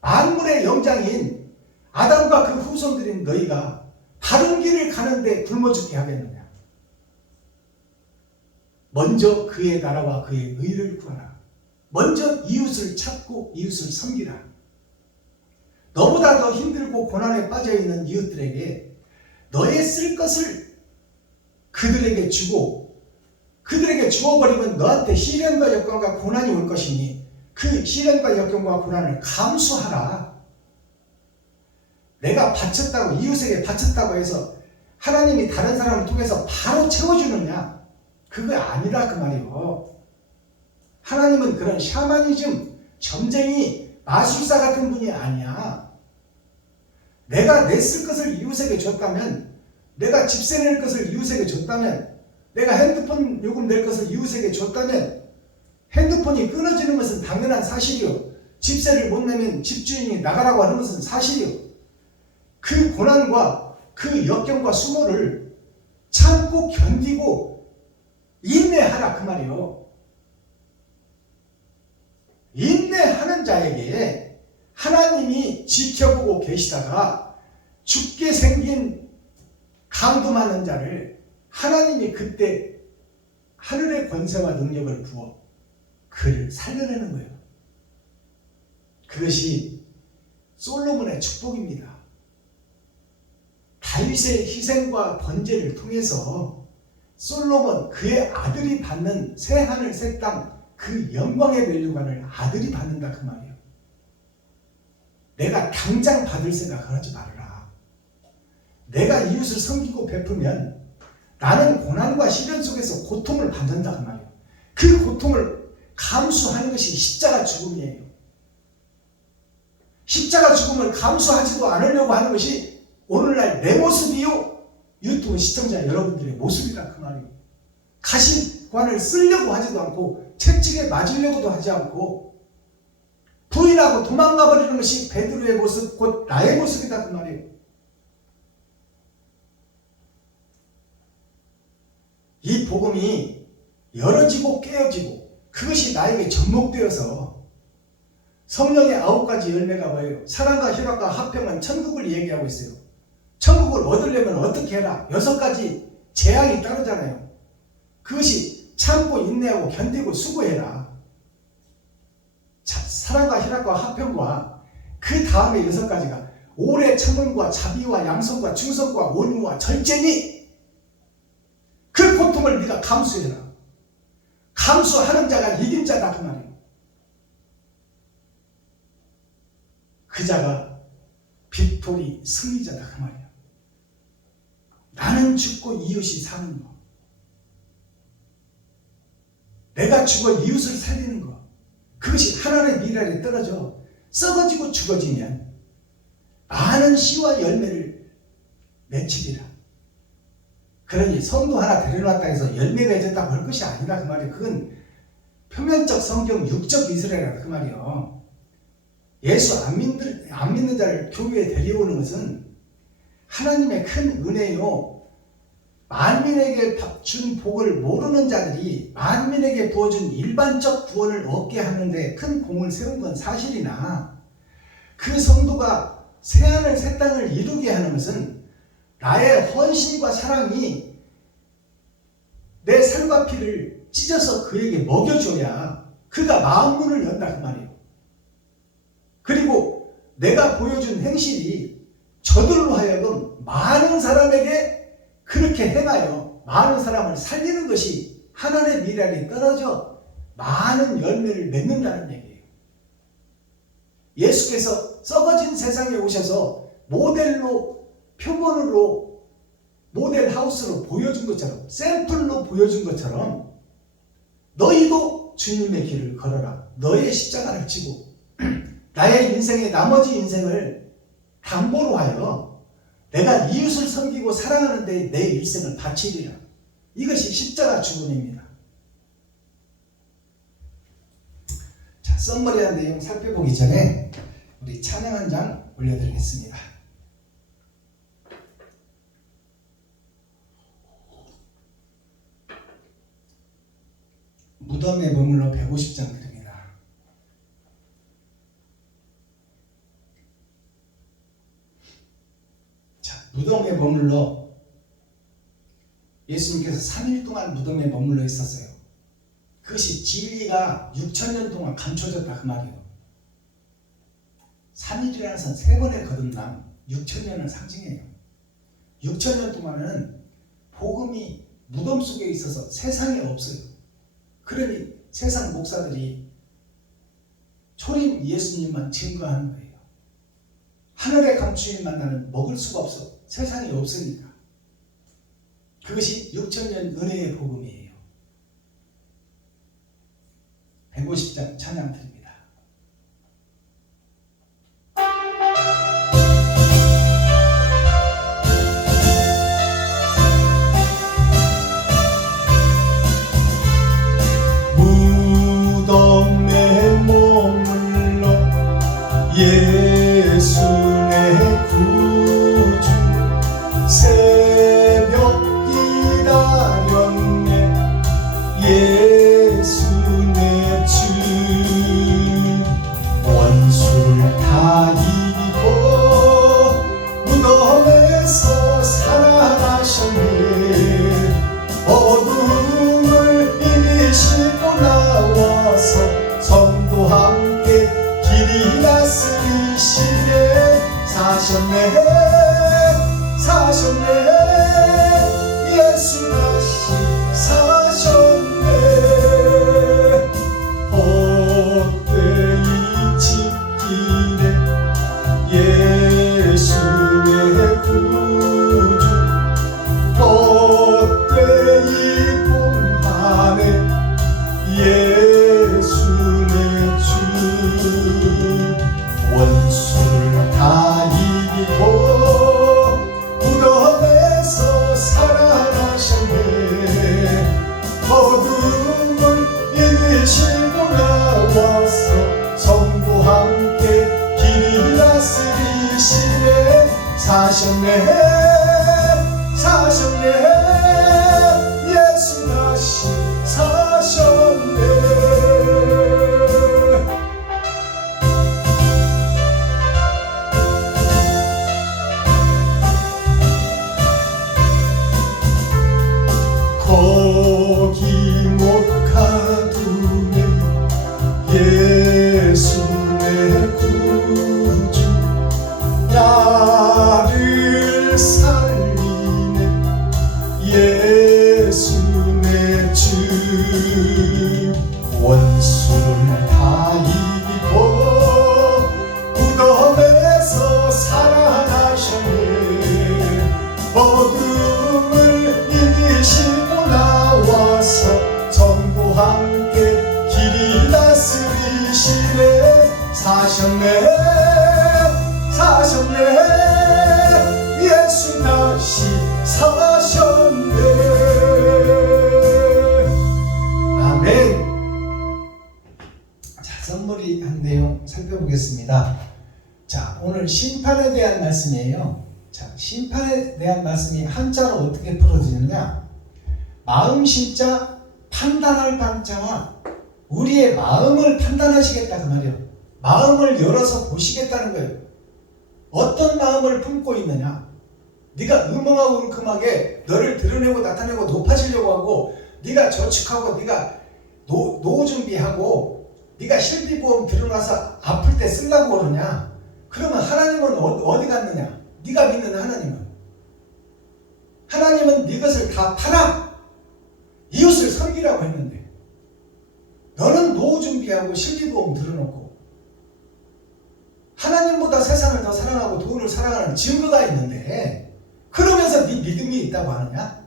만물의 영장인 아담과 그 후손들인 너희가 바른 길을 가는데 굶어 죽게 하겠느냐. 먼저 그의 나라와 그의 의를 구하라. 먼저 이웃을 찾고 이웃을 섬기라. 너보다 더 힘들고 고난에 빠져있는 이웃들에게 너의 쓸 것을 그들에게 주고 그들에게 주어버리면 너한테 시련과 역경과 고난이 올 것이니 그 시련과 역경과 고난을 감수하라. 내가 바쳤다고 이웃에게 바쳤다고 해서 하나님이 다른 사람을 통해서 바로 채워주느냐? 그거 아니라 그 말이요. 하나님은 그런 샤머니즘, 점쟁이, 마술사 같은 분이 아니야. 내가 내 쓸 것을 이웃에게 줬다면, 내가 집세 낼 것을 이웃에게 줬다면, 내가 핸드폰 요금 낼 것을 이웃에게 줬다면 핸드폰이 끊어지는 것은 당연한 사실이요. 집세를 못 내면 집주인이 나가라고 하는 것은 사실이요. 그 고난과 그 역경과 수모를 참고 견디고 인내하라 그 말이요. 인내하는 자에게 하나님이 지켜보고 계시다가 죽게 생긴 강도 많은 자를 하나님이 그때 하늘의 권세와 능력을 부어 그를 살려내는 거예요. 그것이 솔로몬의 축복입니다. 다윗의 희생과 번제를 통해서 솔로몬 그의 아들이 받는 새하늘 새 땅 그 영광의 면류관을 아들이 받는다 그 말이에요. 내가 당장 받을 생각을 하지 말아라. 내가 이웃을 섬기고 베푸면 나는 고난과 시련 속에서 고통을 받는다 그 말이에요. 그 고통을 감수하는 것이 십자가 죽음이에요. 십자가 죽음을 감수하지도 않으려고 하는 것이 오늘날 내 모습이요 유튜브 시청자 여러분들의 모습이다 그 말이에요. 가시관을 쓰려고 하지도 않고 채찍에 맞으려고도 하지 않고 부인하고 도망가 버리는 것이 베드로의 모습 곧 나의 모습이다 그 말이에요. 이 복음이 열어지고 깨어지고 그것이 나에게 접목되어서 성령의 9가지 열매가 뭐예요? 사랑과 희락과 화평은 천국을 얘기하고 있어요. 천국을 얻으려면 어떻게 해라? 6가지 재앙이 따르잖아요. 그것이 참고 인내하고 견디고 수고해라. 사랑과 희락과 화평과 그 다음에 6가지가 오래 참음과 자비와 양성과 충성과 온유와 절제니 그 고통을 네가 감수해라. 감수하는 자가 이긴 자다 그 말이에요. 그 자가 빅토리 승리자다 그 말이에요. 나는 죽고 이웃이 사는 거. 내가 죽어 이웃을 살리는 거. 그것이 하나님의 미랄에 떨어져 썩어지고 죽어지면 많은 씨와 열매를 맺히리라. 그러니 성도 하나 데려놨다 해서 열매가 맺었다고 할 것이 아니라 그 말이에요. 그건 표면적 성경 육적 이스라엘이라 그 말이에요. 예수 안 믿는 자를 교회에 데려오는 것은 하나님의 큰 은혜요. 만민에게 준 복을 모르는 자들이 만민에게 부어준 일반적 구원을 얻게 하는데 큰 공을 세운 건 사실이나 그 성도가 새하늘 새 땅을 이루게 하는 것은 나의 헌신과 사랑이 내 살과 피를 찢어서 그에게 먹여줘야 그가 마음 문을 연다 그 말이에요. 그리고 내가 보여준 행실이 저들로 하여금 많은 사람에게 그렇게 행하여 많은 사람을 살리는 것이 하나님의 미랄이 떨어져 많은 열매를 맺는다는 얘기예요. 예수께서 썩어진 세상에 오셔서 모델로, 표본으로, 모델 하우스로 보여준 것처럼, 샘플로 보여준 것처럼 너희도 주님의 길을 걸어라. 너의 십자가를 지고 나의 인생의 나머지 인생을 담보로 하여 내가 이웃을 섬기고 사랑하는 데 내 일생을 바치리라. 이것이 십자가 죽음입니다. 자, 썸머리한 내용 살펴보기 전에 우리 찬양 한 장 올려드리겠습니다. 무덤에 머물러 150장 드립니다. 자, 무덤에 머물러 예수님께서 3일 동안 무덤에 머물러 있었어요. 그것이 진리가 6,000년 동안 감춰졌다 그 말이에요. 3일이라는 것은 3번의 거듭남, 6,000년을 상징해요. 6,000년 동안은 복음이 무덤 속에 있어서 세상에 없어요. 그러니 세상 목사들이 초림 예수님만 증거하는 거예요. 하늘의 감추인만 나는 먹을 수가 없어. 세상에 없으니까. 그것이 6,000년 은혜의 복음이에요. 150장 찬양 드립니다. 무덤에 머물러 예수 내 구주 새벽 기다렸네 예수 내 주 원수를 다 이기고 무덤에서 살아나셨네 어둠을 이기시고 나와서 성도 함께 길이 다스리시네 사셨네 사셨네 예수 다시 사셨네 헛되이 짓기네 예수 내 구주 헛되이 봉하네 예수 내 주 원수를 다 이기고 무덤에서 살아나셨네 어둠을 이기시고 나와서 성도 함께 길이 다스리시네 사셨네 사셨네 예수 다시 사셨네 거기 못 가두네 예수 내 구주 나를 살리네 예수 내 주 원수를 다 이기고 무덤에서 살아나셨네 어둠을 이기시고 나와서 성도 함께 길이 다스리시네 사셨네 사셨네 예수 다시 사셨네 아멘. 자, 선물이 한 내용 살펴보겠습니다. 자, 오늘 심판에 대한 말씀이에요. 자, 심판에 대한 말씀이 한자로 어떻게 풀어지느냐? 마음 심자 판단할 판자와 우리의 마음을 판단하시겠다 그 말이에요. 마음을 열어서 보시겠다는 거예요. 어떤 마음을 품고 있느냐? 네가 음흉하고 웅큼하게 너를 드러내고 나타내고 높아지려고 하고 네가 저축하고 네가 노후 준비하고 네가 실비보험 들어가서 아플 때 쓰려고 그러냐? 그러면 하나님은 어디 갔느냐? 네가 믿는 하나님은 네 것을 다 팔아 이웃을 섬기라고 했는데 너는 노후 준비하고 실비보험 들어놓고 하나님보다 세상을 더 사랑하고 돈을 사랑하는 증거가 있는데 그러면서 네 믿음이 있다고 하느냐?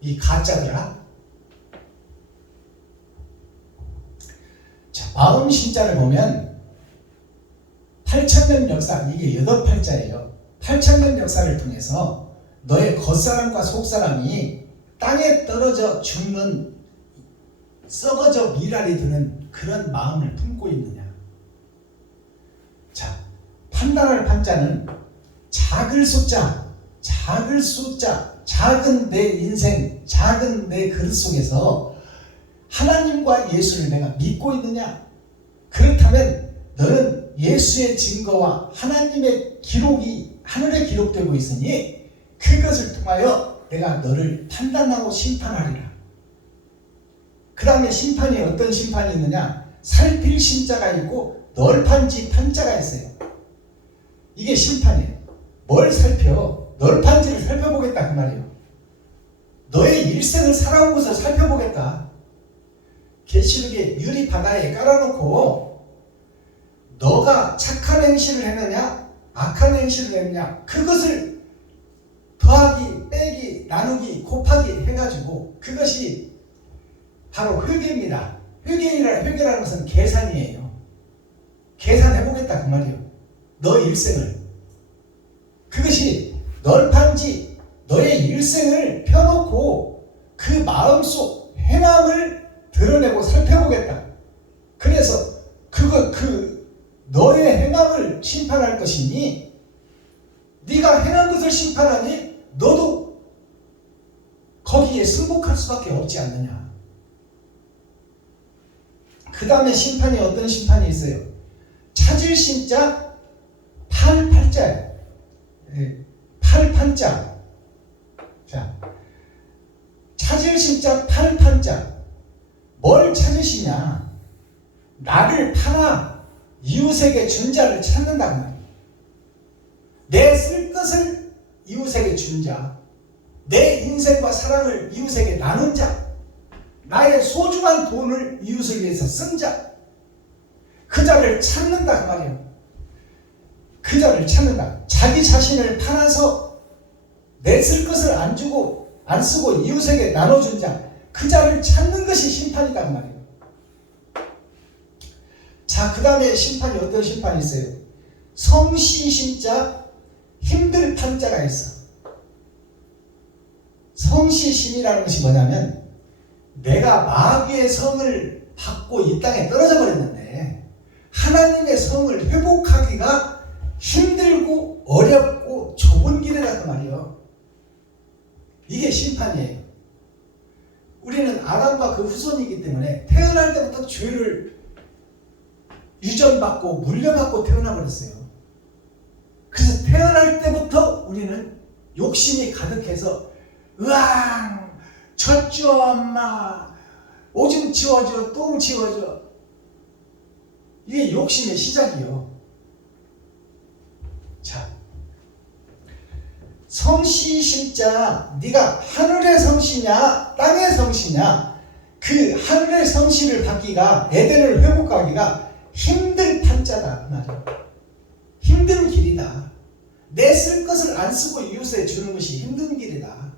이 가짜들아. 자, 마음 신자를 보면 8,000년 역사, 이게 8팔자예요. 8,000년 역사를 통해서 너의 겉사람과 속사람이 땅에 떨어져 죽는 썩어져 미랄이 드는 그런 마음을 품고 있느냐. 자, 판단할 판자는 작을 숫자, 작은 내 인생, 작은 내 그릇 속에서 하나님과 예수를 내가 믿고 있느냐? 그렇다면 너는 예수의 증거와 하나님의 기록이 하늘에 기록되고 있으니 그것을 통하여 내가 너를 판단하고 심판하리라. 그 다음에 심판이 어떤 심판이 있느냐? 살필 신자가 있고 널판지 판자가 있어요. 이게 심판이에요. 뭘 살펴? 널판지를 살펴보겠다 그 말이에요. 너의 일생을 살아온 것을 살펴보겠다. 계시록에 유리 바다에 깔아놓고 너가 착한 행실을 했느냐 악한 행실을 했느냐 그것을 더하기 빼기 나누기 곱하기 해가지고 그것이 바로 회계입니다. 회계라는 것은 계산이에요. 계산해보겠다 그 말이에요. 너 일생을. 그것이 널판지 너의 일생을 펴놓고 그 마음속 행함을 드러내고 살펴보겠다. 그래서 너의 행함을 심판할 것이니 네가 행한 것을 심판하니 너도 거기에 승복할 수밖에 없지 않느냐. 그 다음에 심판이 어떤 심판이 있어요? 찾을 신자 팔팔자예요. 팔판자. 자, 찾을 신자 팔판자. 뭘 찾으시냐? 나를 팔아 이웃에게 준 자를 찾는단 말이에요. 내 쓸 것을 이웃에게 준 자, 내 인생과 사랑을 이웃에게 나눈 자, 나의 소중한 돈을 이웃을 위해서 쓴 자, 그 자를 찾는다 그 말이에요. 그 자를 찾는다. 자기 자신을 팔아서 내 쓸 것을 안 쓰고 이웃에게 나눠준 자, 그 자를 찾는 것이 심판이다 그 말이에요. 자, 그 다음에 심판이 어떤 심판이 있어요? 성시신자 힘들 판자가 있어. 성시신이라는 것이 뭐냐면 내가 마귀의 성을 받고 이 땅에 떨어져 버렸는데 하나님의 성을 회복하기가 힘들고 어렵고 좁은 길이라는 말이에요. 이게 심판이에요. 우리는 아담과 그 후손이기 때문에 태어날 때부터 죄를 유전받고 물려받고 태어나버렸어요. 그래서 태어날 때부터 우리는 욕심이 가득해서 으앙 젖줘 엄마 오줌 치워줘 똥 치워줘 이게 욕심의 시작이요. 자, 성시신자 네가 하늘의 성시냐 땅의 성시냐 그 하늘의 성시를 받기가 에덴을 회복하기가 힘든 판자다 그 말이야. 힘든 길이다. 내 쓸 것을 안 쓰고 이웃에 주는 것이 힘든 길이다.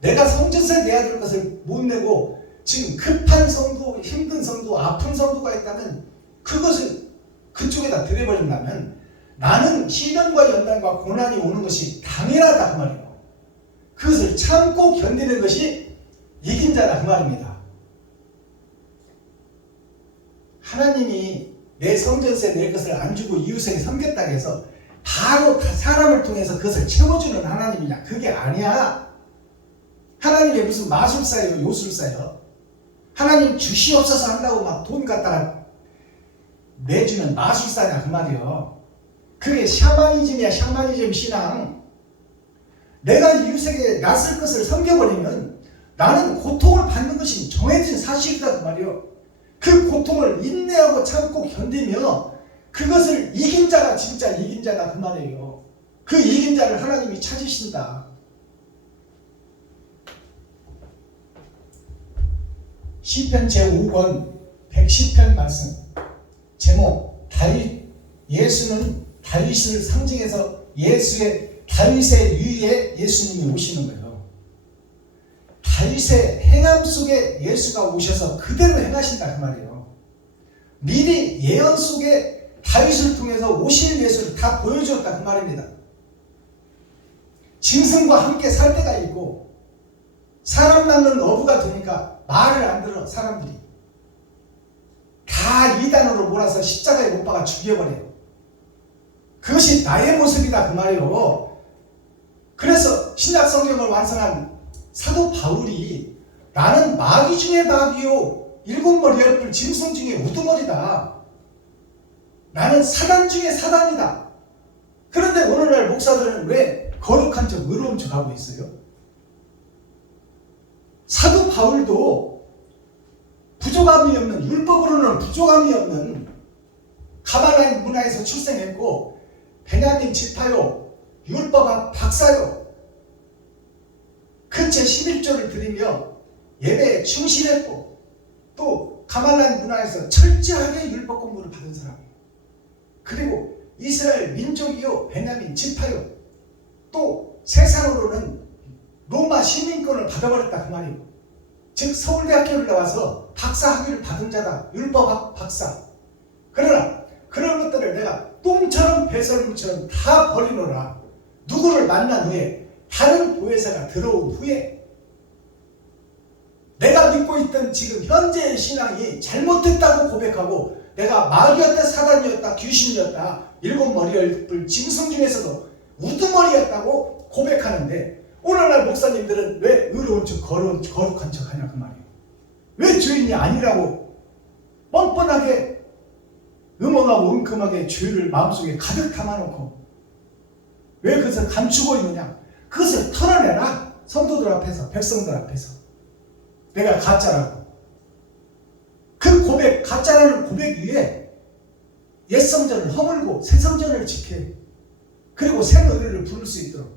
내가 성전세 내야 될 것을 못 내고 지금 급한 성도, 힘든 성도, 아픈 성도가 있다면 그것을 그쪽에다 들여버린다면 나는 시련과 연단과 고난이 오는 것이 당연하다 그 말이에요. 그것을 참고 견디는 것이 이긴 자다 그 말입니다. 하나님이 내 성전세 낼 것을 안 주고 이웃에게 섬겼다고 해서 바로 사람을 통해서 그것을 채워주는 하나님이냐? 그게 아니야. 하나님이 무슨 마술사예요? 요술사예요? 하나님 주시옵소서 한다고 막 돈 갖다가 내주는 마술사냐 그 말이요. 그게 샤머니즘이야. 샤머니즘 신앙. 내가 이웃에게 낯설 것을 섬겨버리면 나는 고통을 받는 것이 정해진 사실이다 그 말이요. 그 고통을 인내하고 참고 견디며 그것을 이긴 자가 진짜 이긴 자다 그 말이에요. 그 이긴 자를 하나님이 찾으신다. 시편 제5권 110편 말씀 제목 예수는 다윗을 상징해서 다윗의 위에 예수님이 오시는 거예요. 다윗의 행함 속에 예수가 오셔서 그대로 행하신다 그 말이에요. 미리 예언 속에 다윗을 통해서 오실 예수를 다 보여주었다 그 말입니다. 짐승과 함께 살 때가 있고 사람 낳는 어부가 되니까 말을 안 들어 사람들이. 다 이단으로 몰아서 십자가에 못 박아 죽여버려요. 그것이 나의 모습이다 그 말이에요. 그래서 신약 성경을 완성한 사도 바울이 나는 마귀 중에 마귀요 일곱 머리 열불 짐승 중에 우두머리다. 나는 사단 중에 사단이다. 그런데 오늘날 목사들은 왜 거룩한 척 의로운 척 하고 있어요? 사도 바울도 부족함이 없는, 율법으로는 부족함이 없는 가발라인 문화에서 출생했고 베냐민 지파요, 율법학 박사요. 그 제11조를 드리며 예배에 충실했고 또 가발라인 문화에서 철저하게 율법 공부를 받은 사람이에요. 그리고 이스라엘 민족이요, 베냐민 지파요, 또 세상으로는 로마 시민권을 받아버렸다 그 말이에요. 즉 서울대학교를 나와서 박사 학위를 받은 자다. 율법학 박사. 그러나 그런 것들을 내가 똥처럼 배설물처럼 다 버리노라. 누구를 만난 후에 다른 보혜사가 들어온 후에 내가 믿고 있던 지금 현재의 신앙이 잘못됐다고 고백하고 내가 마귀였다 사단이었다 귀신이었다 일곱 머리 열불 짐승 중에서도 우두머리였다고 고백하는데 오늘날 목사님들은 왜 의로운 척 거룩한 척 하냐 그 말이에요. 왜 주인이 아니라고 뻔뻔하게 음험하고 은큼하게 죄를 마음속에 가득 담아놓고 왜 그것을 감추고 있느냐. 그것을 털어내라. 성도들 앞에서, 백성들 앞에서. 내가 가짜라고. 그 고백, 가짜라는 고백 위에 옛 성전을 허물고 새 성전을 지켜. 그리고 새 노래를 부를 수 있도록.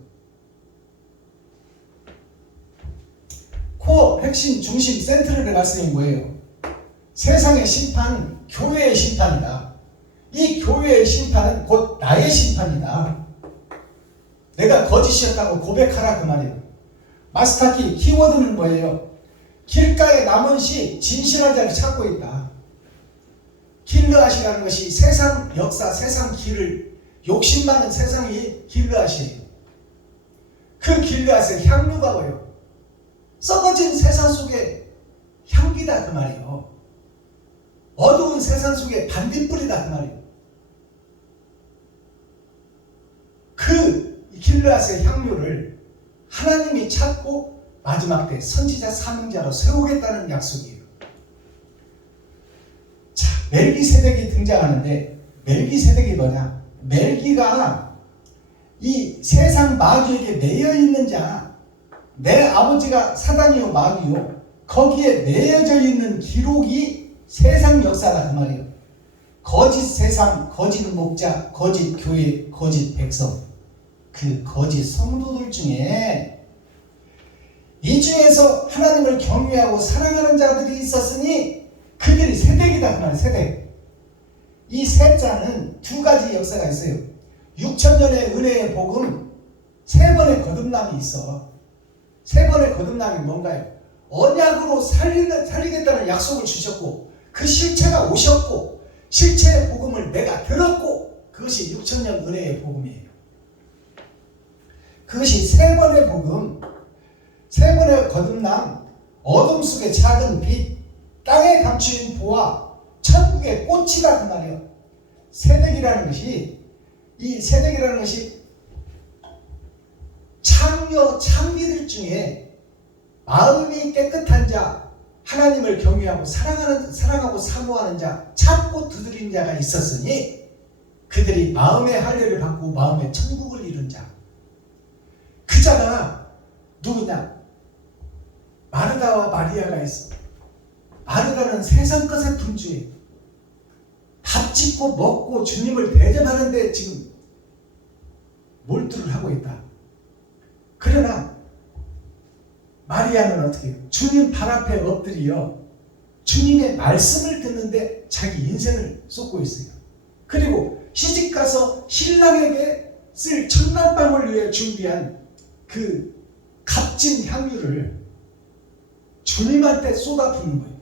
코어 핵심 중심 센트럴의 말씀이 뭐예요? 세상의 심판은 교회의 심판이다. 이 교회의 심판은 곧 나의 심판이다. 내가 거짓이었다고 고백하라 그 말이에요. 마스터키 키워드는 뭐예요? 길가에 남은 시 진실한 자를 찾고 있다. 길르앗이라는 것이 세상 역사, 세상 길을 욕심 많은 세상이 길르앗이에요. 그 길르앗의 향유가 뭐예요? 썩어진 세상 속에 향기다 그 말이에요. 어두운 세상 속에 반딧불이다 그 말이에요. 그 길르앗의 향유를 하나님이 찾고 마지막 때 선지자 사명자로 세우겠다는 약속이에요. 자, 멜기세덱이 등장하는데 멜기세덱이 뭐냐? 멜기가 이 세상 마귀에게 매여 있는 자, 내 아버지가 사단이요 마귀요, 거기에 매여져 있는 기록이 세상 역사다 그 말이에요. 거짓 세상, 거짓 목자, 거짓 교회, 거짓 백성, 그 거짓 성도들 중에 이 중에서 하나님을 경외하고 사랑하는 자들이 있었으니 그들이 세덱이다 그 말이에요. 세덱. 이 세자는 두 가지 역사가 있어요. 6,000년의 은혜의 복음, 세 번의 거듭남이 있어. 세 번의 거듭남이 뭔가요? 언약으로 살리겠다는 약속을 주셨고 그 실체가 오셨고 실체의 복음을 내가 들었고 그것이 6,000년 은혜의 복음이에요. 그것이 세 번의 복음, 세 번의 거듭남, 어둠 속의 작은 빛, 땅에 감추인 보화, 천국의 꽃이다 그 말이에요. 세덱이라는 것이, 이 세덱이라는 것이 창기들 중에 마음이 깨끗한 자, 하나님을 경외하고 사랑하고 사모하는 자, 찾고 두드리는 자가 있었으니 그들이 마음의 할례를 받고 마음의 천국을 이룬 자. 그 자가 누구냐? 마르다와 마리아가 있어. 마르다는 세상 것에 분주해. 밥 짓고 먹고 주님을 대접하는데 지금 몰두를 하고 있다. 그러나 마리아는 어떻게 해요? 주님 발 앞에 엎드려 주님의 말씀을 듣는데 자기 인생을 쏟고 있어요. 그리고 시집가서 신랑에게 쓸 첫날밤을 위해 준비한 그 값진 향유를 주님한테 쏟아붓는 거예요.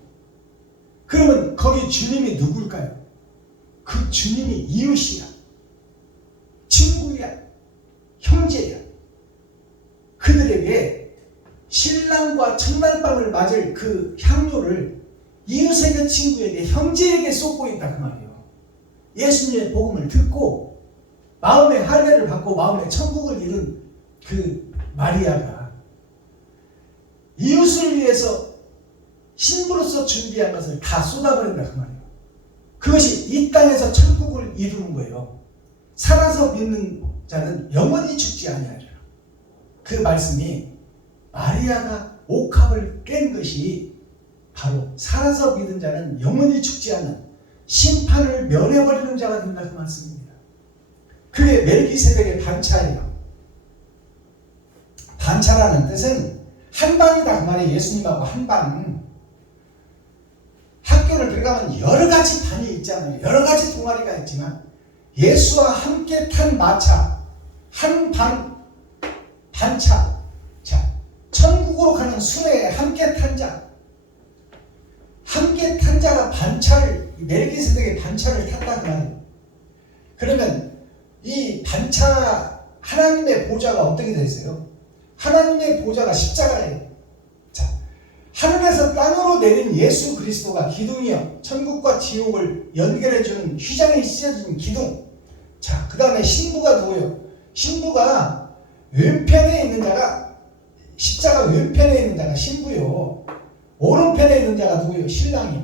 그러면 거기 주님이 누굴까요? 그 주님이 이웃이야, 친구야, 형제야. 그들에게 신랑과 첫날밤을 맞을 그 향료를 이웃에게, 친구에게, 형제에게 쏟고 있다 그 말이에요. 예수님의 복음을 듣고 마음의 할례를 받고 마음의 천국을 이룬 그 마리아가 이웃을 위해서 신부로서 준비한 것을 다 쏟아버린다 그 말이에요. 그것이 이 땅에서 천국을 이루는 거예요. 살아서 믿는 자는 영원히 죽지 아니하리라. 그 말씀이 마리아가 옥합을 깬 것이 바로 살아서 믿는 자는 영원히 죽지 않는 심판을 면해버리는 자가 된다 그 말씀입니다. 그게 멜기세덱의 반차예요. 반차라는 뜻은 한방이다 그 말이에요. 예수님하고 한방. 학교를 들어가면 여러 가지 반이 있잖아요. 여러 가지 동아리가 있지만 예수와 함께 탄 마차, 한 반, 반차. 자, 천국으로 가는 순회에 함께 탄 자. 함께 탄 자가 반차를, 멜기세덱의 반차를 탔다 그 말이에요. 그러면 이 반차, 하나님의 보좌가 어떻게 되세요? 하나님의 보좌가 십자가예요. 자, 하늘에서 땅으로 내린 예수 그리스도가 기둥이요, 천국과 지옥을 연결해주는 휘장이 씌어진 기둥. 자, 그 다음에 신부가 누구요? 신부가 왼편에 있는 자가, 십자가 왼편에 있는 자가 신부요, 오른편에 있는 자가 누구요? 신랑이.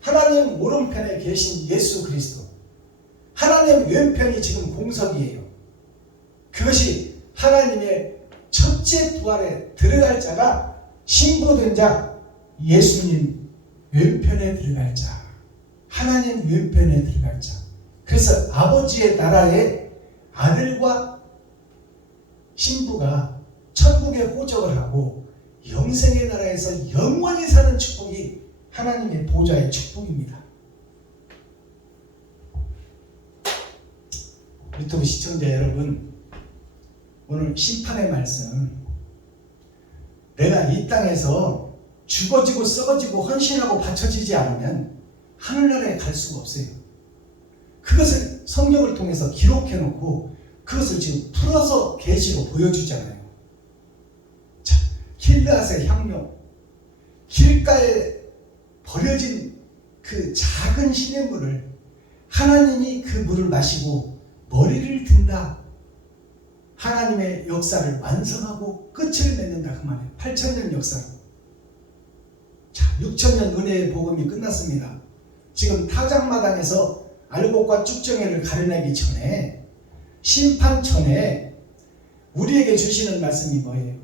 하나님 오른편에 계신 예수 그리스도. 하나님 왼편이 지금 공석이에요. 그것이 하나님의 첫째 부활에 들어갈 자가 신부된 자, 예수님 왼편에 들어갈 자, 하나님 왼편에 들어갈 자. 그래서 아버지의 나라의 아들과 신부가 천국에 호적을 하고 영생의 나라에서 영원히 사는 축복이 하나님의 보좌의 축복입니다. 유튜브 시청자 여러분, 오늘 심판의 말씀, 내가 이 땅에서 죽어지고 썩어지고 헌신하고 바쳐지지 않으면 하늘나라에 갈 수가 없어요. 그것을 성경을 통해서 기록해놓고 그것을 지금 풀어서 계시로 보여주잖아요. 자, 길르앗의 향료, 길가에 버려진 그 작은 시냇물을 하나님이 그 물을 마시고 머리를 든다. 하나님의 역사를 완성하고 끝을 맺는다 그 말이에요. 8,000년 역사로. 자, 6,000년 은혜의 복음이 끝났습니다. 지금 타작마당에서 알곡과 쭉정이를 가려내기 전에 심판전에 우리에게 주시는 말씀이 뭐예요?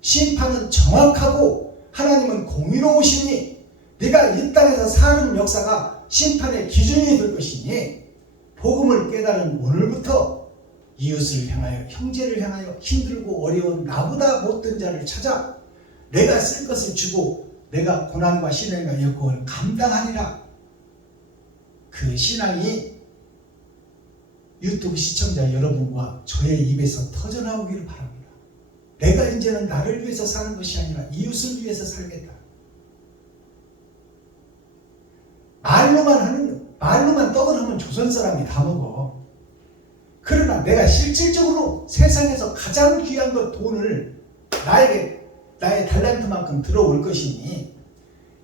심판은 정확하고 하나님은 공의로우시니 네가 이 땅에서 사는 역사가 심판의 기준이 될 것이니 복음을 깨달은 오늘부터 이웃을 향하여, 형제를 향하여 힘들고 어려운 나보다 못된 자를 찾아 내가 쓸 것을 주고 내가 고난과 시련과 역경을 감당하리라. 그 신앙이 유튜브 시청자 여러분과 저의 입에서 터져나오기를 바랍니다. 내가 이제는 나를 위해서 사는 것이 아니라 이웃을 위해서 살겠다. 말로만 떡을 하면 조선 사람이 다 먹어. 그러나 내가 실질적으로 세상에서 가장 귀한 것 돈을 나에게 나의 달란트만큼 들어올 것이니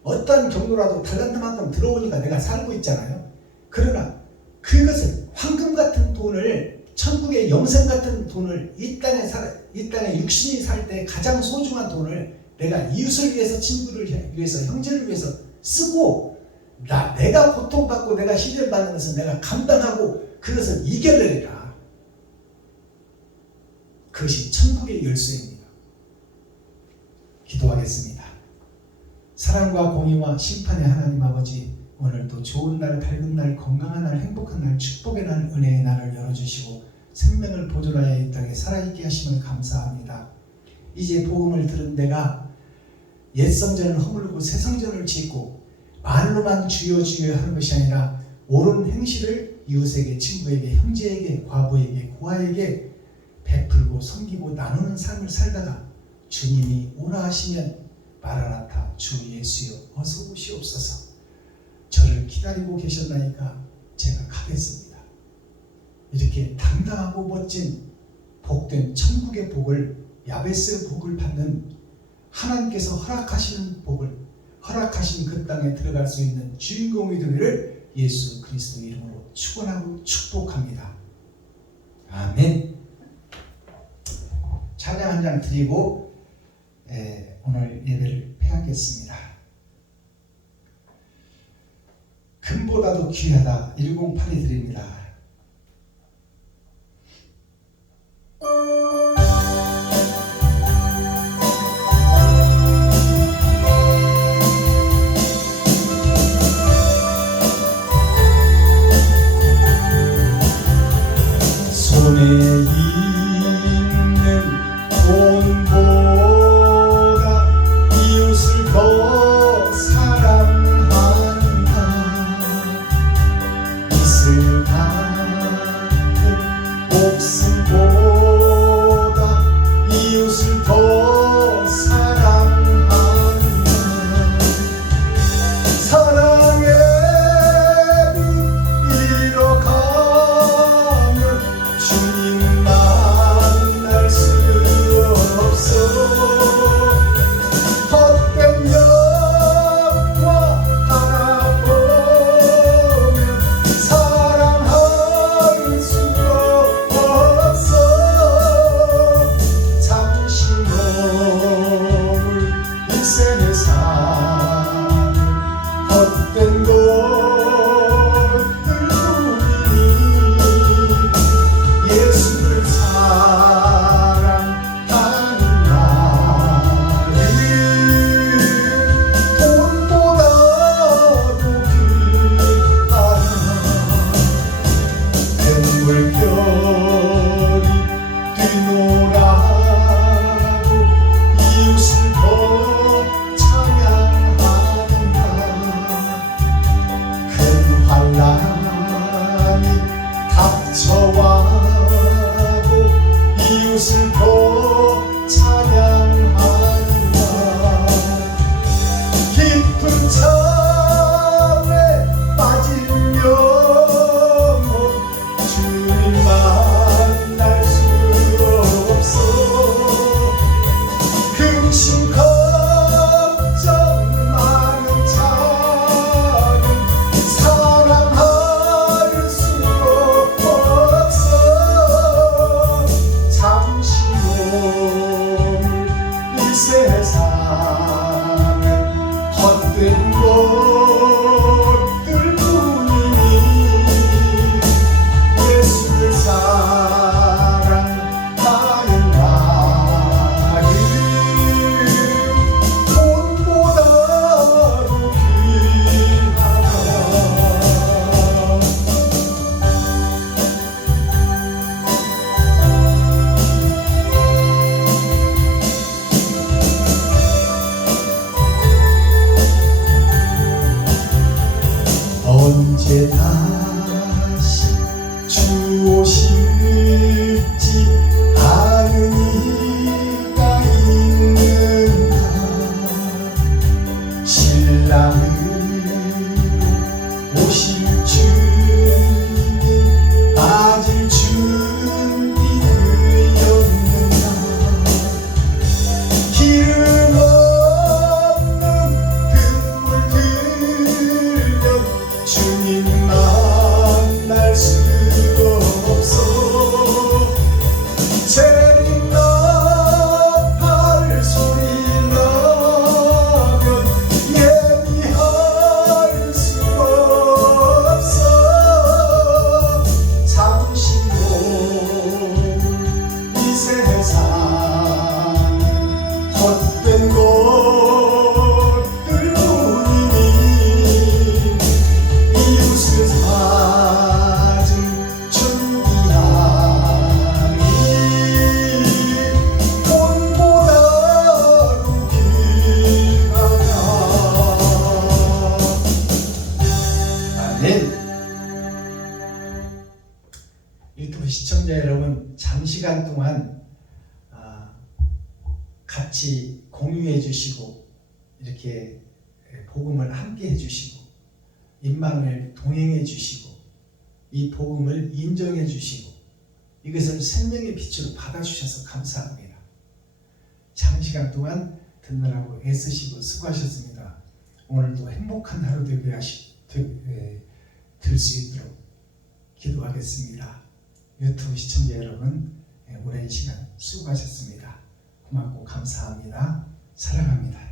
어떤 경로라도 달란트만큼 들어오니까 내가 살고 있잖아요. 그러나 그것을 황금 같은 돈을, 천국의 영생 같은 돈을, 이 땅에 육신이 살 때 가장 소중한 돈을 내가 이웃을 위해서, 친구를 위해서, 형제를 위해서 쓰고 내가 고통받고 내가 시련받는 것은 내가 감당하고 그것을 이겨내리라. 그것이 천국의 열쇠입니다. 기도하겠습니다. 사랑과 공의와 심판의 하나님 아버지, 오늘도 좋은 날, 밝은 날, 건강한 날, 행복한 날, 축복의 날, 은혜의 날을 열어주시고 생명을 보존하여 이 땅에 살아있게 하심을 감사합니다. 이제 복음을 들은 내가 옛 성전을 허물고 새 성전을 짓고 말로만 주여 주여 하는 것이 아니라 옳은 행실을 이웃에게, 친구에게, 형제에게, 과부에게, 고아에게 베풀고 섬기고 나누는 삶을 살다가 주님이 오라 하시면 마라나타 주 예수여 어서 오시옵소서, 저를 기다리고 계셨나이까 제가 가겠습니다. 이렇게 당당하고 멋진 복된 천국의 복을, 야베스 복을 받는 하나님께서 허락하시는 복을, 허락하신 그 땅에 들어갈 수 있는 주인공이 되기를 예수 그리스도 이름으로 축원하고 축복합니다. 아멘. 찬양 한 장 드리고 오늘 예배를 폐하겠습니다. 금보다도 귀하다 108이 드립니다. 손에 있는 돈보다 이웃을 더 사랑한다. 이슬 같은 목숨보다 이웃을 더 사랑한다. 사랑의 빛 잃어가면 주님 만날 수 없어. 헛된 영화 하나 보면 사랑하는 시청자 여러분, 장시간 동안 같이 공유해 주시고 이렇게 복음을 함께 해 주시고 임마누엘 동행해 주시고 이 복음을 인정해 주시고 이것을 생명의 빛으로 받아주셔서 감사합니다. 장시간 동안 듣느라고 애쓰시고 수고하셨습니다. 오늘도 행복한 하루 될 수 있도록 기도하겠습니다. 유튜브 시청자 여러분, 오랜 시간 수고하셨습니다. 고맙고 감사합니다. 사랑합니다.